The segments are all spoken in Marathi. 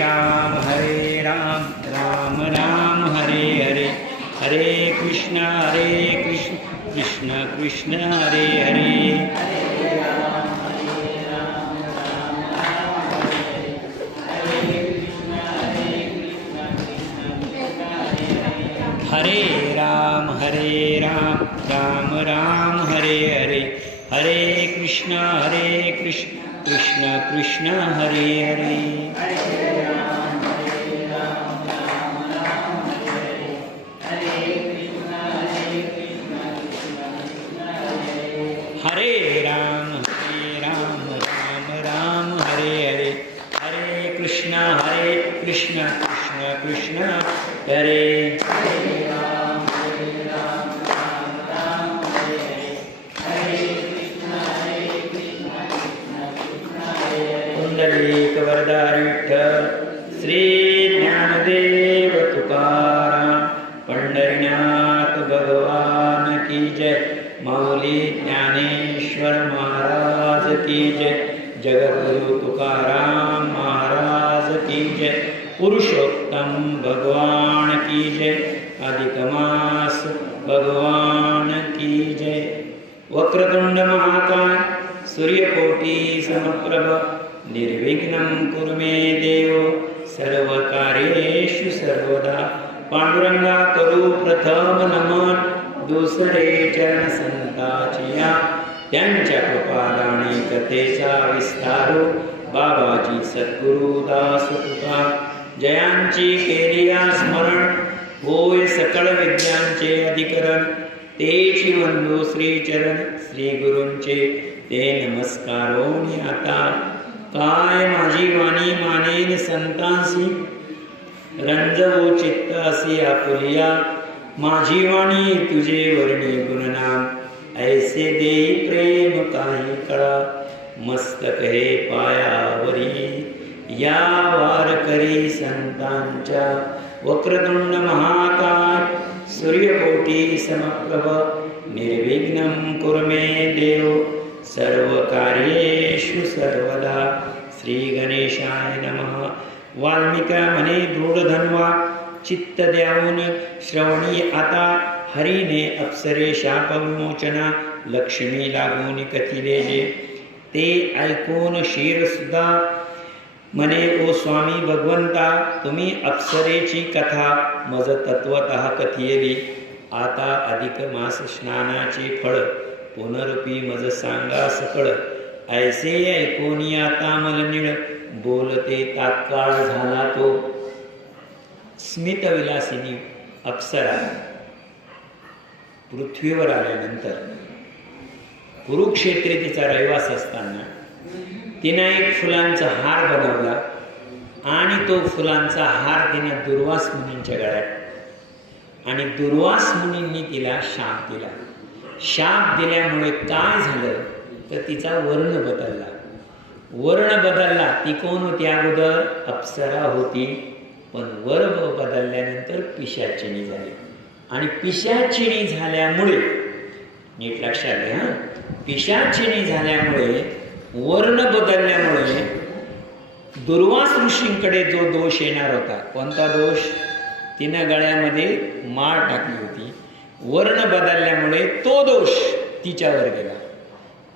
राम राम राम हरे हरे, हरे कृष्ण कृष्ण कृष्ण हरे हरे। हरे राम राम राम हरे हरे, हरे कृष्ण कृष्ण कृष्ण हरे हरे। हरे राम राम हरे हरे, हरे कृष्ण कृष्ण कृष्ण हरे। पुंडलीक वरदारी विठ्ठल श्री ज्ञानदेव तुकाराम पंढरीनाथ भगवान की जय। माऊली ज्ञानेश्वर महाराज की जय। जगद्गुरु तुकाराम महाराज की जय। पुरुषोत्तम भगवान की जय। अधिक मास भगवान की जय। वक्रतुंड महाकाय सूर्यकोटि समप्रभ निर्विघ्नं कुरु मे देव सर्वकार्येषु सर्वदा। पांडुरंगा करू प्रथम नमन दुसरे चरण संताचिया त्यांच्या कृपादानी कथेचा विस्तारो बाबाजी सद्गुरु दास तुका जयांची केलिया स्मरण होय सकळ विद्यांचे अधिकरण तेची वंदो श्री चरण श्री गुरूंचे ते नमस्कारोनी आता काय माझी वाणी मानेन संतांसी रंजवो चित्त असे आपुलिया माझी वाणी तुझे वर्णी गुणनाम ऐसे देई प्रेम काही कळा मस्तक हे पायावरी या वारकरी संतांच्या। वक्रतुंड महाकाय सूर्यकोटि समप्रभ निर्विघ्नं कुरु मे देव सर्वकार्येषु सर्वदा। श्री गणेशाय नमः। वाल्मिका म्हणे दृढधन्वा चित्त द्यावून श्रवणी आता हरीने अप्सरे शाप विमोचना लक्ष्मी लागून कथिले जे ते ऐकून शिरसुद्धा म्हणे ओ स्वामी भगवंता तुम्ही अप्सरेची कथा मज तत्वतः कथियली। आता अधिक मास स्नानाचे फळ पुनरुपी मज सांगा सकळ ऐसे ऐकून आता मलनिळ बोलते तात्काळ झाला तो। स्मितविलासिनी अप्सरा पृथ्वीवर आल्यानंतर कुरुक्षेत्री तिचा रहिवास असताना तिने एक फुलांचा हार बनवला आणि तो फुलांचा हार तिने दुर्वास मुनींच्या गळ्यात आणि दुर्वास मुनींनी तिला शाप दिला। शाप दिल्यामुळे काय झालं तर तिचा वर्ण बदलला। वर्ण बदलला ती कोण होती अगोदर अप्सरा होती पण वर्ण बदलल्यानंतर पिशाचिनी झाली आणि पिशाचिनी झाल्यामुळे नीट लक्षात घ्या पिशाचिनी झाल्यामुळे वर्ण बदलल्यामुळे दुर्वास ऋषींकडे जो दोष येणार होता कोणता दोष तिने गळ्यामध्ये माळ टाकली होती वर्ण बदलल्यामुळे तो दोष तिच्यावर गेला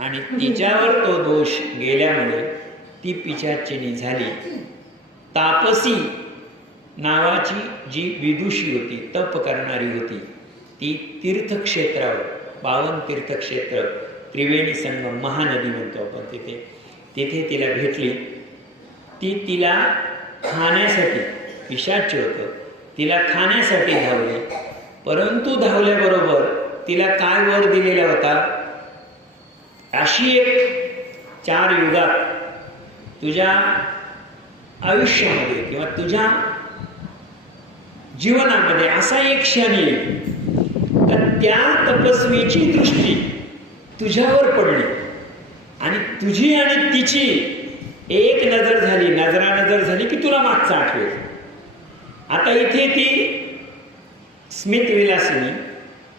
आणि तिच्यावर तो दोष गेल्यामुळे ती पिशाचिनी झाली। तापसी नावाची जी विदुषी होती तप करणारी होती ती तीर्थक्षेत्रावर पावन तीर्थक्षेत्र त्रिवेणी संगम महानदी म्हणतो आपण तिथे तिला भेटली। ती तिला खाण्यासाठी पिशाच होतं तिला खाण्यासाठी धावली परंतु धावल्याबरोबर तिला काय वर दिलेला होता अशी एक 4 युगात तुझ्या आयुष्यामध्ये किंवा तुझ्या जीवनामध्ये असा एक क्षण येईल तर त्या तपस्वीची दृष्टी तुझ्यावर पडली आणि तुझी आणि तिची एक नजर झाली नजर झाली की तुला मागचा आठवेल। आता इथे ती स्मित विलासिनी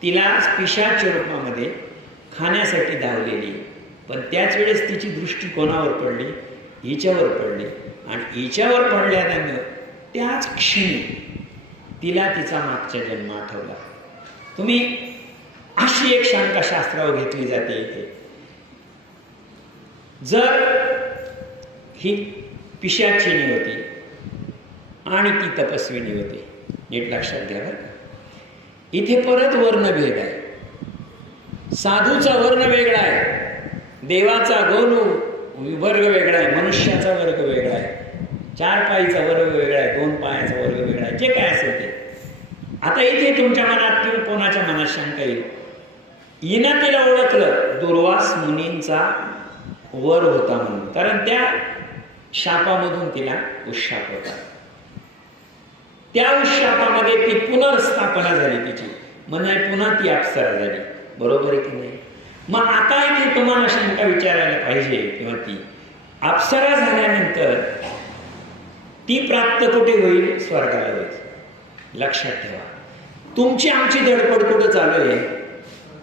तिला पिशाच रूपामध्ये खाण्यासाठी धावलेली पण त्याच वेळेस तिची दृष्टी कोणावर पडली हिच्यावर पडली आणि हिच्यावर पडल्यानं त्याच क्षणी तिला तिचा मागचा जन्म आठवला. तुम्ही अशी एक शंका शास्त्रावर घेतली जाते इथे. जर ही पिशाचिनी होती आणि ती तपस्विनी होती, नीट लक्षात घ्या बरं का. इथे परत वर्णभेद आहे. साधूचा वर्ण वेगळा आहे, देवाचा गौरव वर्ग वेगळा आहे, मनुष्याचा वर्ग वेगळा आहे, 4 पायीचा वर्ग वेगळा आहे, 2 पायाचा वर्ग वेगळा आहे, जे काय असेल ते. आता इथे तुमच्या मनात किंवा कोणाच्या मनात शंका येईल, हिनं तिला ओळखलं दुर्वास मुनींचा वर होता म्हणून, कारण त्या शापामधून तिला उशाप होता. त्या उशापामध्ये ती पुनर्स्थापना झाली तिची, म्हणजे पुन्हा ती अप्सरा झाली. बरोबर आहे की नाही? मग आता इथे तुम्हाला शंका विचारायला पाहिजे, किंवा ती अप्सरा झाल्यानंतर ती प्राप्त कुठे होईल? स्वर्गाला होईल. लक्षात ठेवा. तुमची आमची धडपड कुठं चालू आहे?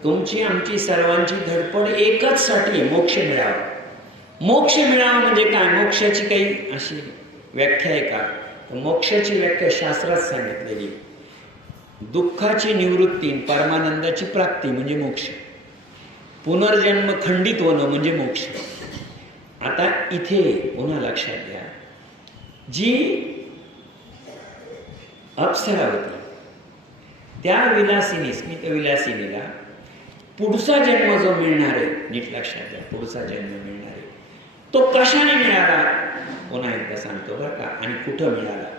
तुमची आमची सर्वांची धडपड एकच साठी, मोक्ष मिळावा. मोक्ष मिळावा म्हणजे काय? मोक्षाची काही अशी व्याख्या आहे का? तर मोक्षाची व्याख्या शास्त्रात सांगितलेली, दुःखाची निवृत्ती, परमानंदाची प्राप्ती म्हणजे मोक्ष. पुनर्जन्म खंडित होणं म्हणजे मोक्ष. आता इथे पुन्हा लक्षात घ्या, जी अप्सरा होती त्या विलासिनी, स्मित विलासिनीला पुढचा जन्म जो मिळणार आहे, नीट लक्षात घ्या, पुढचा जन्म मिळणार आहे तो कशाने मिळाला? पुन्हा एकदा सांगतो बरं का, आणि कुठं मिळाला.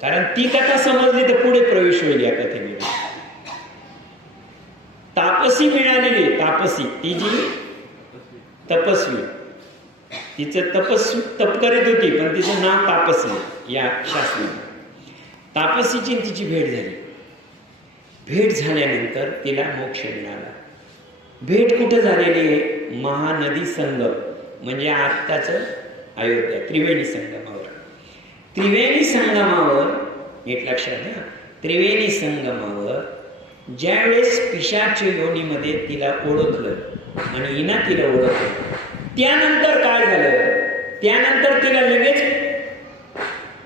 कारण ती कथा समजली तर पुढे प्रवेश होईल या कथेमध्ये. तापसी मिळालेली, तापसी ती जी तपस्वी, तिचं तप करीत होती, पण तिचं नाव तापसी या शास्त्राने. तापसीची तिची भेट झाली. भेट झाल्यानंतर तिला मोक्ष मिळाला. भेट कुठं झालेली आहे? महानदी संगम, म्हणजे आत्ताचं अयोध्या, त्रिवेणी संगमावर. त्रिवेणी संगमावर नीट लक्षात घ्या, त्रिवेणी संगमावर ज्यावेळेस पिशाच्य योनीमध्ये तिला ओळखलं आणि हिना तिला ओळखलं, त्यानंतर काय झालं? त्यानंतर तिला लगेच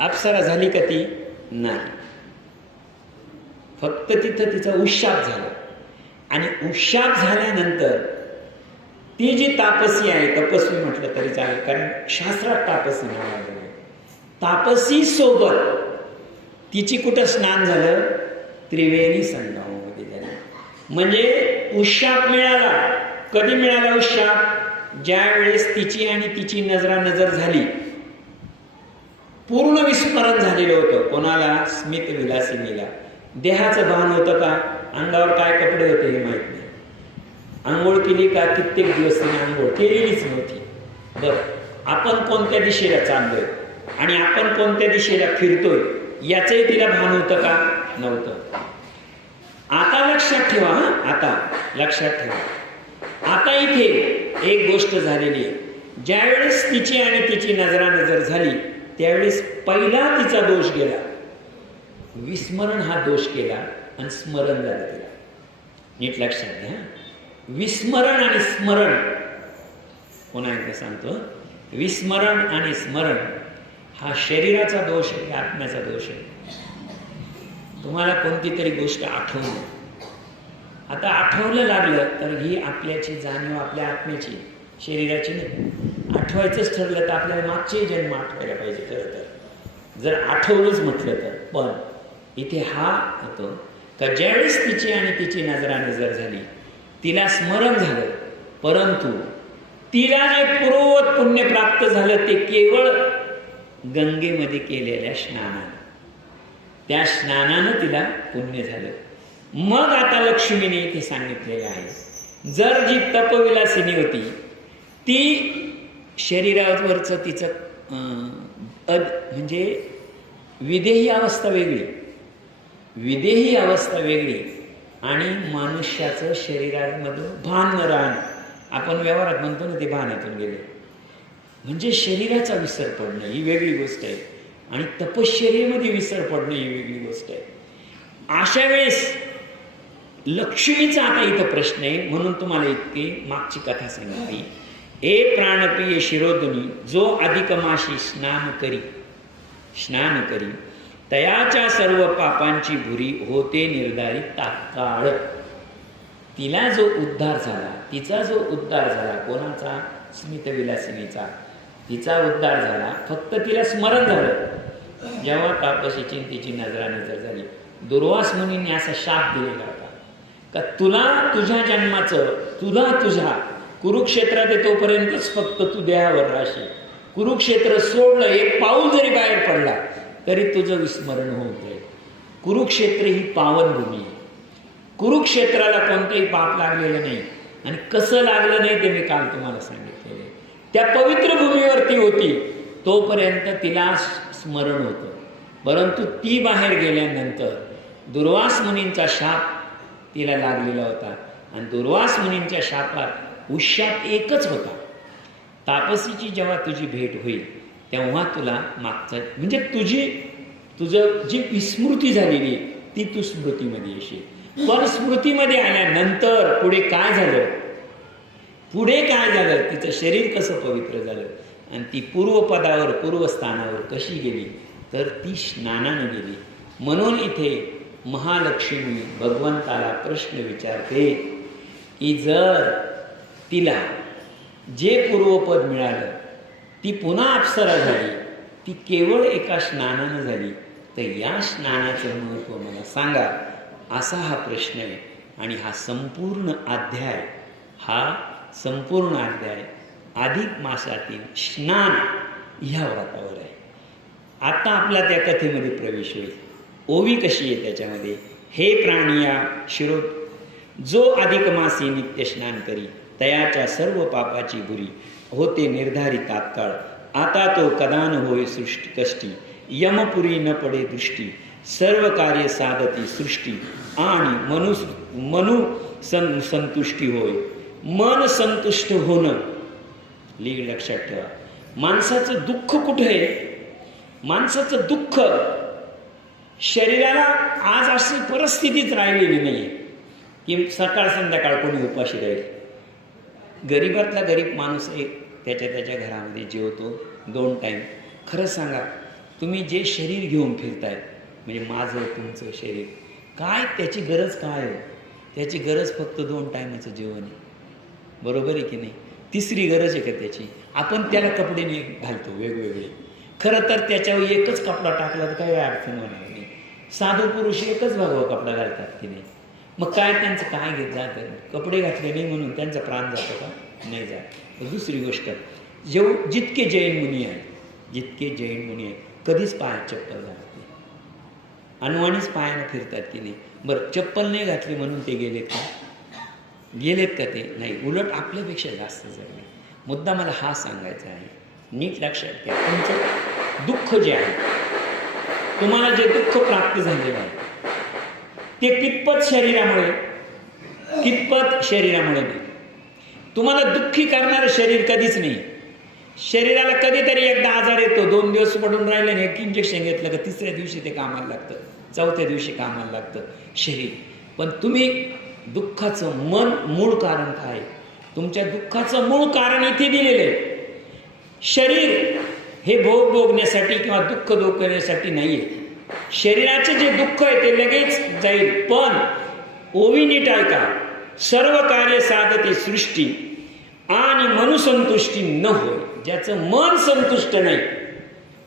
अप्सरा झाली का? ती नाही. फक्त तिथं तिचा उशाप झाला. आणि उशाप झाल्यानंतर ती जी तापसी आहे, तपस्वी म्हटलं तरी चालेल, कारण शास्त्रात तापसी नाव आलेलं आहे. तापसी सोबत तिची कुठं स्नान झालं? त्रिवेणी संगमामध्ये झालं. म्हणजे उशाप मिळाला. कधी मिळाला उशाप? ज्या वेळेस तिची आणि तिची नजरानजर झाली. पूर्ण विस्मरण झालेलं होतं. कोणाला? स्मित विलासिनीला. देहाचं भान होतं का? अंगावर काय कपडे होते हे माहित नाही. आंघोळ केली का? कित्येक दिवस तिने आंघोळ केलेलीच नव्हती. बरं, आपण कोणत्या दिशेला चाललोय आणि आपण कोणत्या दिशेला फिरतोय याचंही तिला भान होतं का? नव्हतं. आता लक्षात ठेवा, आता लक्षात ठेवा, आता इथे एक गोष्ट झालेली आहे. ज्यावेळेस तिची आणि तिची नजरानजर झाली त्यावेळेस पहिला तिचा दोष गेला. विस्मरण हा दोष केला आणि स्मरण झालं तिला. नीट लक्षात घ्या, विस्मरण आणि स्मरण. पुन्हा एकदा सांगतो, विस्मरण आणि स्मरण हा शरीराचा दोष आहे, आत्म्याचा दोष आहे. तुम्हाला कोणती तरी गोष्ट आठवली, आता आठवलं लागलं तर ही आपल्याची जाणीव, आपल्या आत्म्याची, शरीराची नाही. आठवायचंच ठरलं तर आपल्याला मागचे जन्म आठवायला पाहिजे खरं तर, जर आठवलंच म्हटलं तर. पण इथे हा होतो का ज्यावेळेस तिची आणि तिची नजरानजर झाली तिला स्मरण झालं, परंतु तिला जे पूर्ववत पुण्य प्राप्त झालं ते केवळ गंगेमध्ये केलेल्या स्नानानं, त्या स्नानानं तिला पुण्य झालं. मग आता लक्ष्मीने इथे सांगितलेलं आहे, जर जी तपविलासिनी होती ती शरीरावरचं तिचं म्हणजे विदेही अवस्था वेगळी, विदेही अवस्था वेगळी आणि मनुष्याचं शरीरामधून भान न राहणं, आपण व्यवहारात म्हणतो ना ते भानातून गेले, म्हणजे शरीराचा विसर पडणं ही वेगळी गोष्ट आहे आणि तपश्चर्येमध्ये विसर पडणं ही वेगळी गोष्ट आहे. अशा वेळेस लक्ष्मीचा आता इथं प्रश्न आहे, म्हणून तुम्हाला इतकी मागची कथा सांगितली ए प्राणप्रिय शिरोधनी, जो अधिक माशी स्नान करी तयाच्या सर्व पापांची भुरी होते निर्धारित तात्काळ. तिला जो उद्धार झाला, तिचा जो उद्धार झाला, कोणाचा? स्मितविलासिनीचा. तिचा उद्धार झाला, फक्त तिला स्मरण झालं जेव्हा तापसीची तिची नजर झाली. दुर्वास मुनींनी असा शाप दिलेला होता का तुला तुझ्या जन्माचं, तुझ्या कुरुक्षेत्रात तोपर्यंतच फक्त तू देहावर राहशील. कुरुक्षेत्र सोडलं, एक पाऊल जरी बाहेर पडला तरी तुझं विस्मरण होऊन जाईल. कुरुक्षेत्र ही पावनभूमी आहे. कुरुक्षेत्राला कोणतेही पाप लागलेलं नाही. आणि कसं लागलं नाही ते मी काल तुम्हाला सांगितलेलं. त्या पवित्र भूमीवरती होती तोपर्यंत तिला स्मरण होतं. परंतु ती बाहेर गेल्यानंतर दुर्वास मुनींचा शाप तिला लागलेला होता. आणि दुर्वास मुनींच्या शापात उश्यात एकच होता, तापसीची जेव्हा तुझी भेट होईल तेव्हा तुला मागचं म्हणजे तुझं जी विस्मृती झालेली ती तू स्मृतीमध्ये येशील. पण स्मृतीमध्ये आल्यानंतर पुढे काय झालं, तिचं शरीर कसं पवित्र झालं आणि ती पूर्वपदावर, पूर्वस्थानावर कशी गेली, तर ती स्नानाने गेली. म्हणून इथे महालक्ष्मी भगवंताला प्रश्न विचारते की जर तिला जे पूर्वपद मिळालं ती पुन्हा अप्सरा झाली, ती केवळ एका स्नानानं झाली, तर या स्नानाचं महत्त्व मला सांगा, असा हा प्रश्न आहे. आणि हा संपूर्ण अध्याय अधिक मासातील स्नान ह्या व्रतावर आहे. आता आपला त्या कथेमध्ये प्रवेश होईल. ओवी कशी आहे त्याच्यामध्ये. हे प्राणिया शिरो, जो अधिक मासी नित्य स्नान करी तयाच्या सर्व पापाची बुरी होते निर्धारित तात्काळ. आता तो कदान होय सृष्टी कष्टी, यमपुरी न पडे दृष्टी, सर्व कार्य साधती सृष्टी आणि मनु संतुष्टी होय. मन संतुष्ट होणं, लक्षात ठेवा. माणसाचं दुःख कुठे आहे? माणसाचं दुःख शरीराला आज अशी परिस्थितीच राहिलेली नाही की सकाळ संध्याकाळ कोणी उपाशी राहील. गरीबातला गरीब माणूस एक त्याच्या घरामध्ये जेवतो 2 टाईम. खरं सांगा, तुम्ही जे शरीर घेऊन फिरताय, म्हणजे माझं तुमचं शरीर, काय त्याची गरज काय हो? त्याची गरज फक्त 2 टाईमाचं जेवण आहे. बरोबर आहे की नाही? तिसरी गरज आहे का त्याची? आपण त्याला कपडे घालतो वेगवेगळे. खरं तर त्याच्यावर एकच कपडा टाकला तर काही अडचण होणार नाही. साधू पुरुष एकच भगवा कपडा घालतात की नाही? मग काय त्यांचं काय घेत जातं? कपडे घातले नाही म्हणून त्यांचा प्राण जातो का? नाही जात. दुसरी गोष्ट, जितके जैन मुनी आहेत कधीच पायात चप्पल घालत नाही. अनवाणीच पायानं फिरतात की नाही? बरं, चप्पल नाही घातली म्हणून ते गेलेत का ते? नाही, उलट आपल्यापेक्षा जास्त जगले. मुद्दा मला हा सांगायचा आहे, नीट लक्षात घ्या. तुमचं दुःख जे आहे, तुम्हाला जे दुःख प्राप्त झालेलं आहे ते कितपत शरीरामुळे नाही. तुम्हाला दुःखी करणारं शरीर कधीच नाही. शरीराला कधीतरी एकदा आजार येतो, 2 दिवस पडून राहिले आणि एक इंजेक्शन घेतलं का 3ऱ्या दिवशी ते कामाला लागतं, 4थ्या दिवशी कामाला लागतं शरीर. पण तुम्ही दुःखाचं मूळ कारण काय? तुमच्या दुःखाचं मूळ कारण इथे दिलेलं आहे. शरीर हे भोगण्यासाठी किंवा दुःख करण्यासाठी नाही आहे. शरीराचे जे दुःख आहे ते लगेच जाईल. पण ओवी नीट ऐका, सर्व कार्य साधते सृष्टी आणि मनुसंतुष्टी न होय. ज्याचं मन संतुष्ट नाही,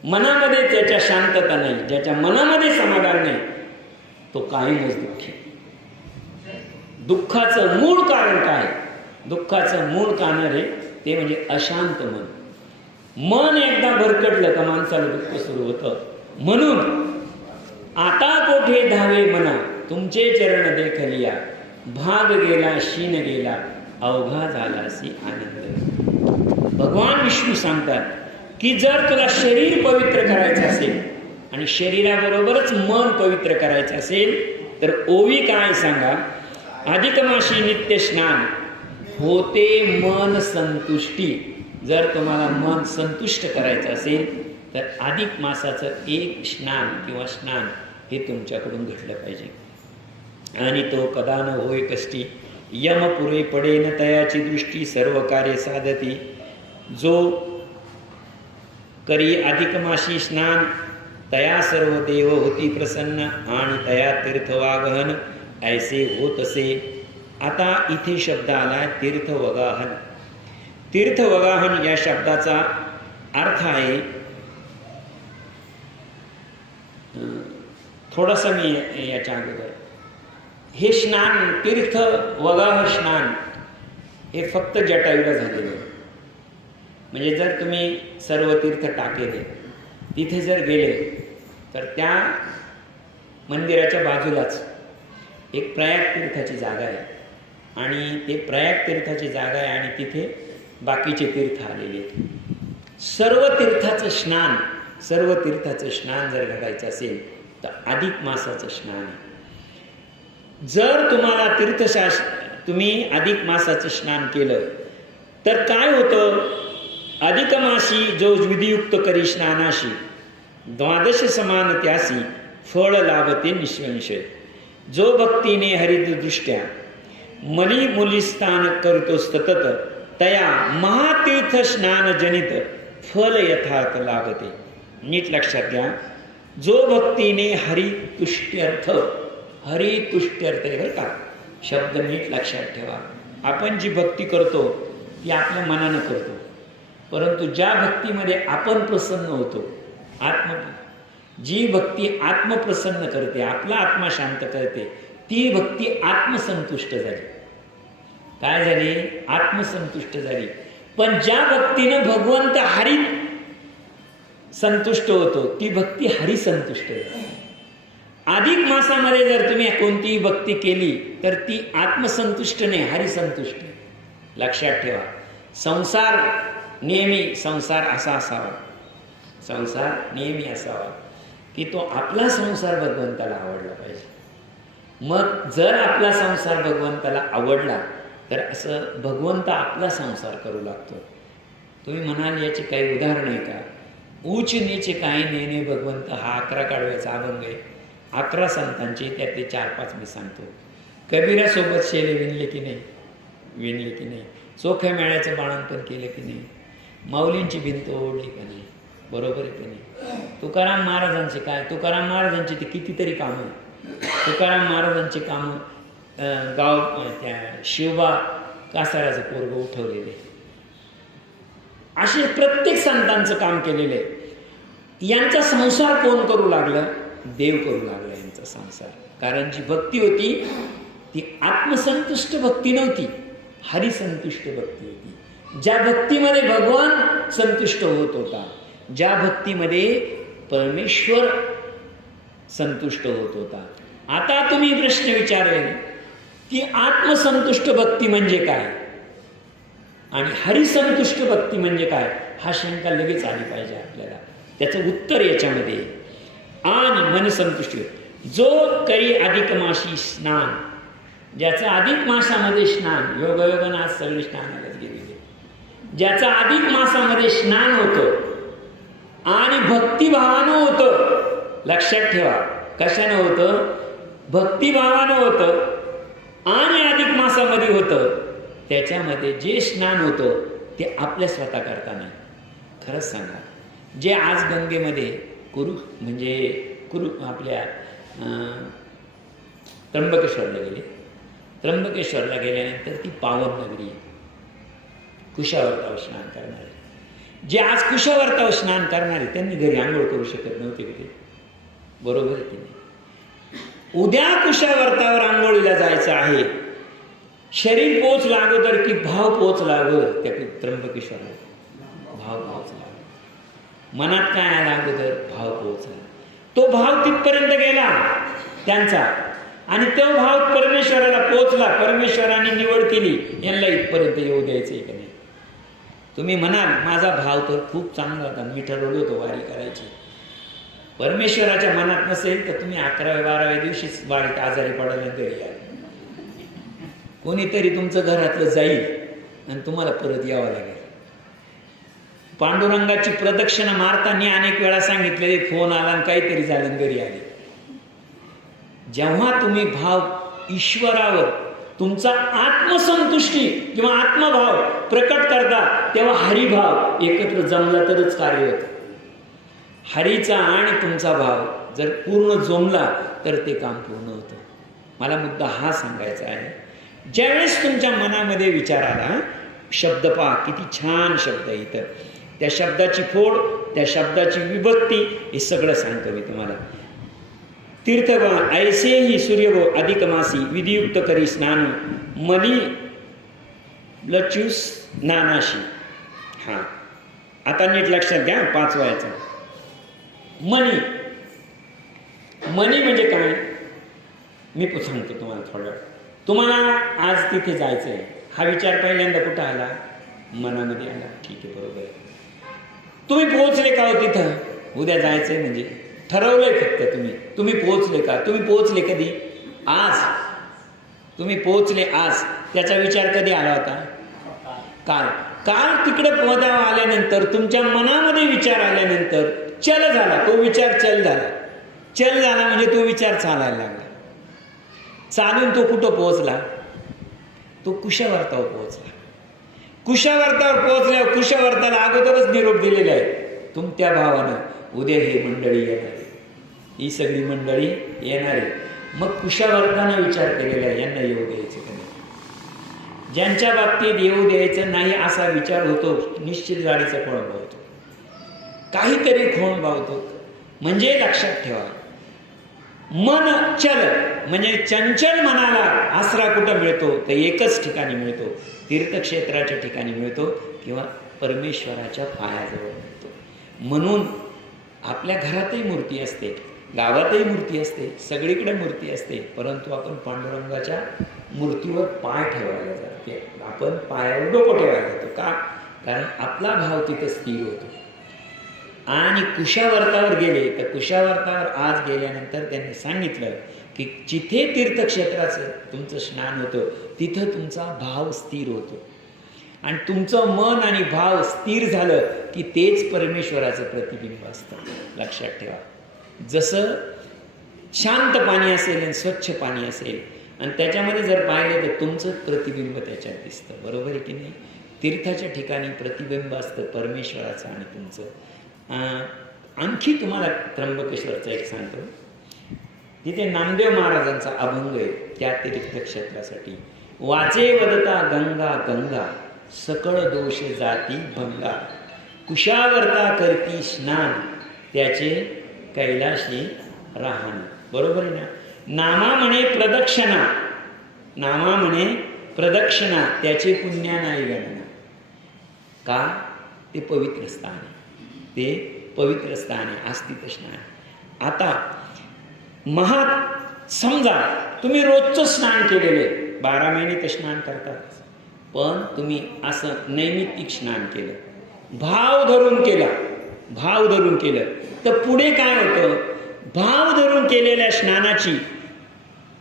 मनामध्ये त्याच्या शांतता नाही, ज्याच्या मनामध्ये समाधान नाही, तो कायमच दुःखी. दुःखाचं मूळ कारण काय? दुःखाचं मूळ कारण आहे ते म्हणजे अशांत मन. मन एकदा भरकटलं का माणसाला दुःख सुरू होतं. म्हणून आता कोठे धावे मना, तुमचे चरण देखलिया, भाग गेला शीन गेला, अवघा झालासी आनंद. भगवान विष्णू सांगतात की जर तुला शरीर पवित्र करायचं असेल आणि शरीराबरोबरच मन पवित्र करायचं असेल तर ओवी काय सांगा, अधिक माशी नित्य स्नान होते मन संतुष्टी. जर तुम्हाला मन संतुष्ट करायचं असेल तर अधिक मासाचं एक स्नान किंवा स्नान हे तुमच्याकडून घडलं पाहिजे. आणि तो कदा न होय कष्टी, यम पुरे पडे न तयाची दृष्टी, सर्व कार्य साधती जो करी अधिक मासी स्नान तया सर्व देव होती प्रसन्न आणि तया तीर्थवागहन ऐसे होत असे. आता इथे शब्द आला तीर्थवगाहन. तीर्थवगाहन या शब्दाचा अर्थ आहे, थोडंसं मी याच्या अगोदर, हे स्नान तीर्थ वगाह स्नान हे फक्त जटायूला झालेलं आहे. म्हणजे जर तुम्ही सर्व तीर्थ टाकेले तिथे जर गेले तर त्या मंदिराच्या बाजूलाच एक प्रयाग तीर्थाची जागा आहे आणि ते प्रयाग तीर्थाची जागा आहे आणि तिथे बाकीचे तीर्थ आलेले आहेत. सर्व तीर्थाचं स्नान जर घडायचं असेल तर अधिक मासाचं स्नान आहे. जर तुम्हाला तुम्ही अधिक मासाचं स्नान केलं तर काय होतं, अधिक मासी जो विधियुक्त करी स्नानाशी द्वादश समान त्यासी फळ लाभते निष्वंशय. जो भक्तीने हरिदृष्ट्या मली मुलिस्थान करतो सतत तया महातीर्थ स्नान जनित फल यथार्थ लाभते. नीट लक्षात घ्या, जो भक्तीने हरितुष्ट्यर्थ आहे बरं का, शब्द नीट लक्षात ठेवा. आपण जी भक्ती करतो ती आपल्या मनानं करतो, परंतु ज्या भक्तीमध्ये आपण प्रसन्न होतो, जी भक्ती आत्मप्रसन्न करते, आपला आत्मा शांत करते, ती भक्ती आत्मसंतुष्ट झाली. काय झाली? आत्मसंतुष्ट झाली. पण ज्या भक्तीनं भगवंत हरी संतुष्ट होतो ती भक्ती हरिसंतुष्ट झाली. अधिक मासामध्ये जर तुम्ही कोणतीही भक्ती केली तर ती आत्मसंतुष्ट नाही, हरिसंतुष्ट. लक्षात ठेवा, संसार असा असावा, नेहमी असावा की तो आपला संसार भगवंताला आवडला पाहिजे. मग जर आपला संसार भगवंताला आवडला तर असं भगवंत आपला संसार करू लागतो. तुम्ही म्हणाल याची काही उदाहरण आहे का? ऊच नीच काही नेणे भगवंत हा 11 काढव्याचा अभंग आहे. 11 संतांचे त्यातले 4-5 मी सांगतो. कबीरासोबत शेले विणले की नाही, चोख्या मेळ्याचं बाळंपण केलं की नाही, माऊलींची भिंत ओढली का नाही, बरोबर आहे की नाही. तुकाराम महाराजांचे काय, तुकाराम महाराजांची ते कितीतरी कामं, तुकाराम महाराजांची कामं गाव त्या शिवबा कासाराचं पोरगं उठवलेले, असे प्रत्येक संतांचं काम केलेलं आहे. यांचा संसार कोण करू लागलं? देव करू लागला यांचा संसार. कारण जी भक्ती होती ती आत्मसंतुष्ट भक्ती नव्हती, हरिसंतुष्ट भक्ती होती. ज्या भक्तीमध्ये भगवान संतुष्ट होत होता, ज्या भक्तीमध्ये परमेश्वर संतुष्ट होत होता. आता तुम्ही प्रश्न विचारेल की आत्मसंतुष्ट भक्ती म्हणजे काय आणि हरिसंतुष्ट भक्ती म्हणजे काय, हा शंका लगेच आली पाहिजे आपल्याला. त्याचं उत्तर याच्यामध्ये. आणि मनसंतुष्टी, जो करी अधिक मासी स्नान, ज्याचं अधिक मासामध्ये स्नान, योगायोगानं आज सगळे स्नानालाच गेलेले, ज्याचं अधिक मासामध्ये स्नान होतं आणि भक्तिभावानं होतं. लक्षात ठेवा, कशानं होतं? भक्तिभावानं होतं आणि अधिक मासामध्ये होतं. त्याच्यामध्ये जे स्नान होतं ते आपल्या स्वतः करता नाही. खरंच सांगा, जे आज गंगेमध्ये आपल्या त्र्यंबकेश्वरला गेल्यानंतर ती पावन नगरी आहे. कुशावर्तावर स्नान करणारे, जे आज कुशावर्तावर स्नान करणारे त्यांनी घरी आंघोळ करू शकत नव्हते की, बरोबर की नाही. उद्या कुशावर्तावर आंघोळीला जायचं आहे, शरीर पोचला अगोदर की भाव पोचला अगोदर, त्या त्र्यंबकेश्वरला भाव पोचला. मनात काय आला अगोदर? भाव पोचला. तो भाव तिथपर्यंत गेला त्यांचा आणि तो भाव परमेश्वराला पोचला. परमेश्वराने निवड केली यांना इथपर्यंत येऊ द्यायचं का नाही. तुम्ही म्हणाल माझा भाव तर खूप चांगला होता, मी ठरवलं होतं वारी करायची. परमेश्वराच्या मनात नसेल तर तुम्ही 11व्या-12व्या दिवशीच वारीत आजारी पडायला घरी या. कोणीतरी तुमचं घरातलं जाईल आणि तुम्हाला परत यावं लागेल. पांडुरंगाची प्रदक्षिणा मारताना अनेक वेळा सांगितलेले, फोन आला आणि काहीतरी झालं घरी आले. जेव्हा तुम्ही भाव ईश्वरावर तुमचा आत्मसंतुष्टी किंवा आत्मभाव प्रकट करता, तेव्हा हरिभाव एकत्र जमला तरच कार्य होतं. हरीचा आणि तुमचा भाव जर पूर्ण जमला तर ते काम पूर्ण होतं. मला मुद्दा हा सांगायचा आहे. ज्यावेळेस तुमच्या मनामध्ये विचार आला, शब्द पहा किती छान शब्द आहे इथं, त्या शब्दाची फोड, त्या शब्दाची विभक्ती, हे सगळं सांगतो मी तुम्हाला. तीर्थगण ऐसे ही सूर्यगो अधिक मासी विधियुक्त करी स्नान मनी लच्युस नानाशी. हा आता नीट लक्षात घ्या. 5 वयाचा मनी. मनी म्हणजे काय मी सांगतो तुम्हाला थोडं. तुम्हाला आज तिथे जायचं आहे, हा विचार पहिल्यांदा कुठं आला? मनामध्ये आला. ठीक आहे, बरोबर आहे. तुम्ही पोहोचले का हो तिथं? उद्या जायचंय म्हणजे ठरवलंय फक्त तुम्ही पोहोचले का? तुम्ही पोहोचले कधी? आज. तुम्ही पोहोचले आज. त्याचा विचार कधी आला होता? काल. काल तिकडे पदावर आल्यानंतर तुमच्या मनामध्ये विचार आल्यानंतर चल झाला, तो विचार चल झाला. चल झाला म्हणजे तो विचार चालायला लागला. चालून तो कुठं पोहोचला? तो कुशावर्तावर पोहोचला. कुशावर्तावर पोहोचल्यावर कुशावर्ताला अगोदरच निरोप दिलेला आहे तुमच्या भावानं उद्या हे मंडळी येणार आहे, ही सगळी मंडळी येणार आहे. मग कुशावर्तानं विचार केलेला आहे यांना येऊ द्यायचं का नाही. ज्यांच्या बाबतीत येऊ द्यायचं नाही असा विचार होतो, निश्चित गाडीचा खोळ भावतो, काहीतरी खोळ भावतो. म्हणजे लक्षात ठेवा, मन चल म्हणजे चंचल मनाला आसरा कुठं मिळतो? तर एकच ठिकाणी मिळतो, तीर्थक्षेत्राच्या ठिकाणी मिळतो किंवा परमेश्वराच्या पायाजवळ मिळतो. म्हणून आपल्या घरातही मूर्ती असते, गावातही मूर्ती असते, सगळीकडे मूर्ती असते, परंतु आपण पांडुरंगाच्या मूर्तीवर पाय ठेवायला जाते, आपण पायावर डोकं ठेवायला जातो. का? कारण आपला भाव तिथं स्थिर होतो. आणि कुशावर्तावर गेले तर कुशावर्तावर आज गेल्यानंतर त्यांनी सांगितलं की जिथे तीर्थक्षेत्राचं तुमचं स्नान होतं तिथं तुमचा भाव स्थिर होतो. आणि तुमचं मन आणि भाव स्थिर झालं की तेच परमेश्वराचं प्रतिबिंब असतं. लक्षात ठेवा. जसं शांत पाणी असेल आणि स्वच्छ पाणी असेल आणि त्याच्यामध्ये जर पाहिलं तर तुमचं प्रतिबिंब त्याच्यात दिसतं. बरोबर आहे की नाही? तीर्थाच्या ठिकाणी प्रतिबिंब असतं परमेश्वराचं आणि तुमचं. आणखी तुम्हाला त्र्यंबकेश्वरचा एक सांगतो. तिथे नामदेव महाराजांचा अभंग आहे त्या तीर्थक्षेत्रासाठी. वाचे वदता गंगा गंगा सकळ दोष जाती भंगा, कुशावर्ता करती स्नान त्याचे कैलाशी राहण. बरोबर आहे ना? नामा म्हणे प्रदक्षिणा, नामा म्हणे प्रदक्षिणा त्याचे पुण्या नाही गणना. का? ते पवित्र स्थान आहे, ते पवित्र स्थान आहे, आस्तिक स्नान. आता समजा तुम्ही रोजचं स्नान केलेले, 12 महिने तर स्नान करतात, पण तुम्ही असं नैमित्तिक स्नान केलं, भाव धरून केलं तर पुढे काय होतं? भाव धरून केलेल्या स्नानाची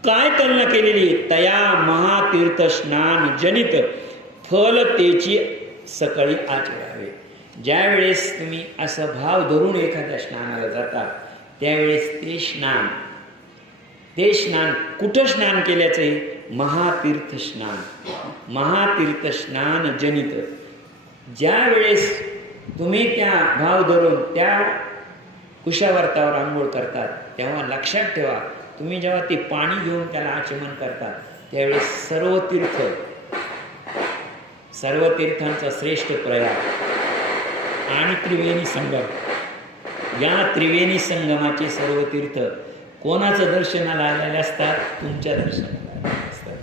काय तुलना केलेली आहे? तया महातीर्थ स्नान जनित फल तेची सकाळी आचरावे. ज्यावेळेस तुम्ही असं भाव धरून एखाद्या स्नानाला जाता त्यावेळेस ते स्नान कुठं स्नान केल्याचं आहे? महातीर्थ स्नान. महातीर्थ स्नान जनित. ज्या वेळेस तुम्ही त्या भाव धरून त्या कुशावर्तावर आंघोळ करतात तेव्हा लक्षात ठेवा, तुम्ही जेव्हा ते पाणी घेऊन त्याला आचमन करतात त्यावेळेस सर्व तीर्थांचा श्रेष्ठ प्रयाग आणि त्रिवेणी संगम, या त्रिवेणी संगमाचे सर्व तीर्थ कोणाचं दर्शनाला आलेले असतात? तुमच्या दर्शनाला आलेले असतात.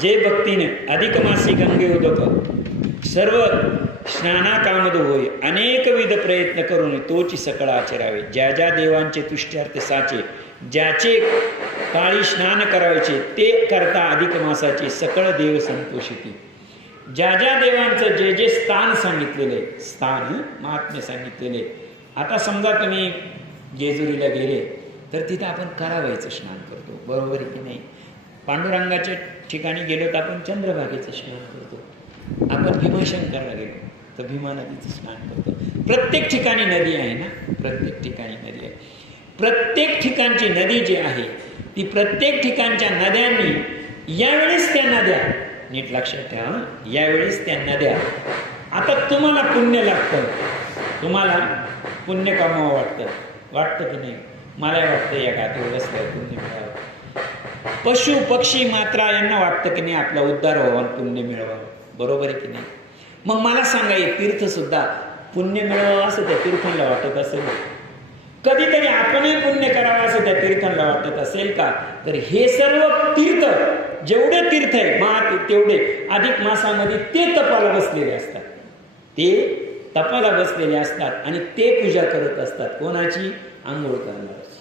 जे भक्तीने अधिक मासी गंगे उदक सर्व स्नाना कामद होय, अनेकविध प्रयत्न करून तोची सकळ आचरावे. ज्या ज्या देवांचे तुष्ट्यार्थ साचे, ज्याचे काळी स्नान करायचे ते करता अधिक मासाचे सकळ देव संतोषिती. ज्या ज्या देवांचं जे जे स्थान सांगितलेले, स्थान महात्म्य सांगितलेले. आता समजा तुम्ही जेजुरीला गेले तर तिथं आपण करावयाचं स्नान करतो, बरोबर आहे की नाही? पांडुरंगाच्या ठिकाणी गेलो तर आपण चंद्रभागेचं स्नान करतो. आपण भीमाशंकरला गेलो तर भीमा नदीचं स्नान करतो. प्रत्येक ठिकाणी नदी आहे ना, प्रत्येक ठिकाणी नदी आहे. प्रत्येक ठिकाणची नदी जी आहे ती प्रत्येक ठिकाणच्या नद्यांनी यावेळेस त्यांना द्या. नीट लक्षात ठेवा, यावेळेस त्यांना द्या. आता तुम्हाला पुण्य लागतं, तुम्हाला पुण्य कमावं वाटतं की नाही? मला वाटतं या गादीवर बसल्यावर पुण्य मिळावं. पशु पक्षी मात्रा यांना वाटतं की नाही आपला उद्धार व्हावा, पुण्य मिळवावं. बरोबर आहे की नाही? मग मला सांगा, हे तीर्थ सुद्धा पुण्य मिळवावं असं त्या तीर्थांना वाटत असेल? कधीतरी आपणही पुण्य करावं असं त्या तीर्थांना वाटत असेल का? तर हे सर्व तीर्थ, जेवढे तीर्थ आहे महातीर्थ, तेवढे अधिक मासामध्ये ते तपाला बसलेले असतात. ते तपाला बसलेले असतात आणि ते पूजा करत असतात. कोणाची? आंघोळ करणाऱ्याची,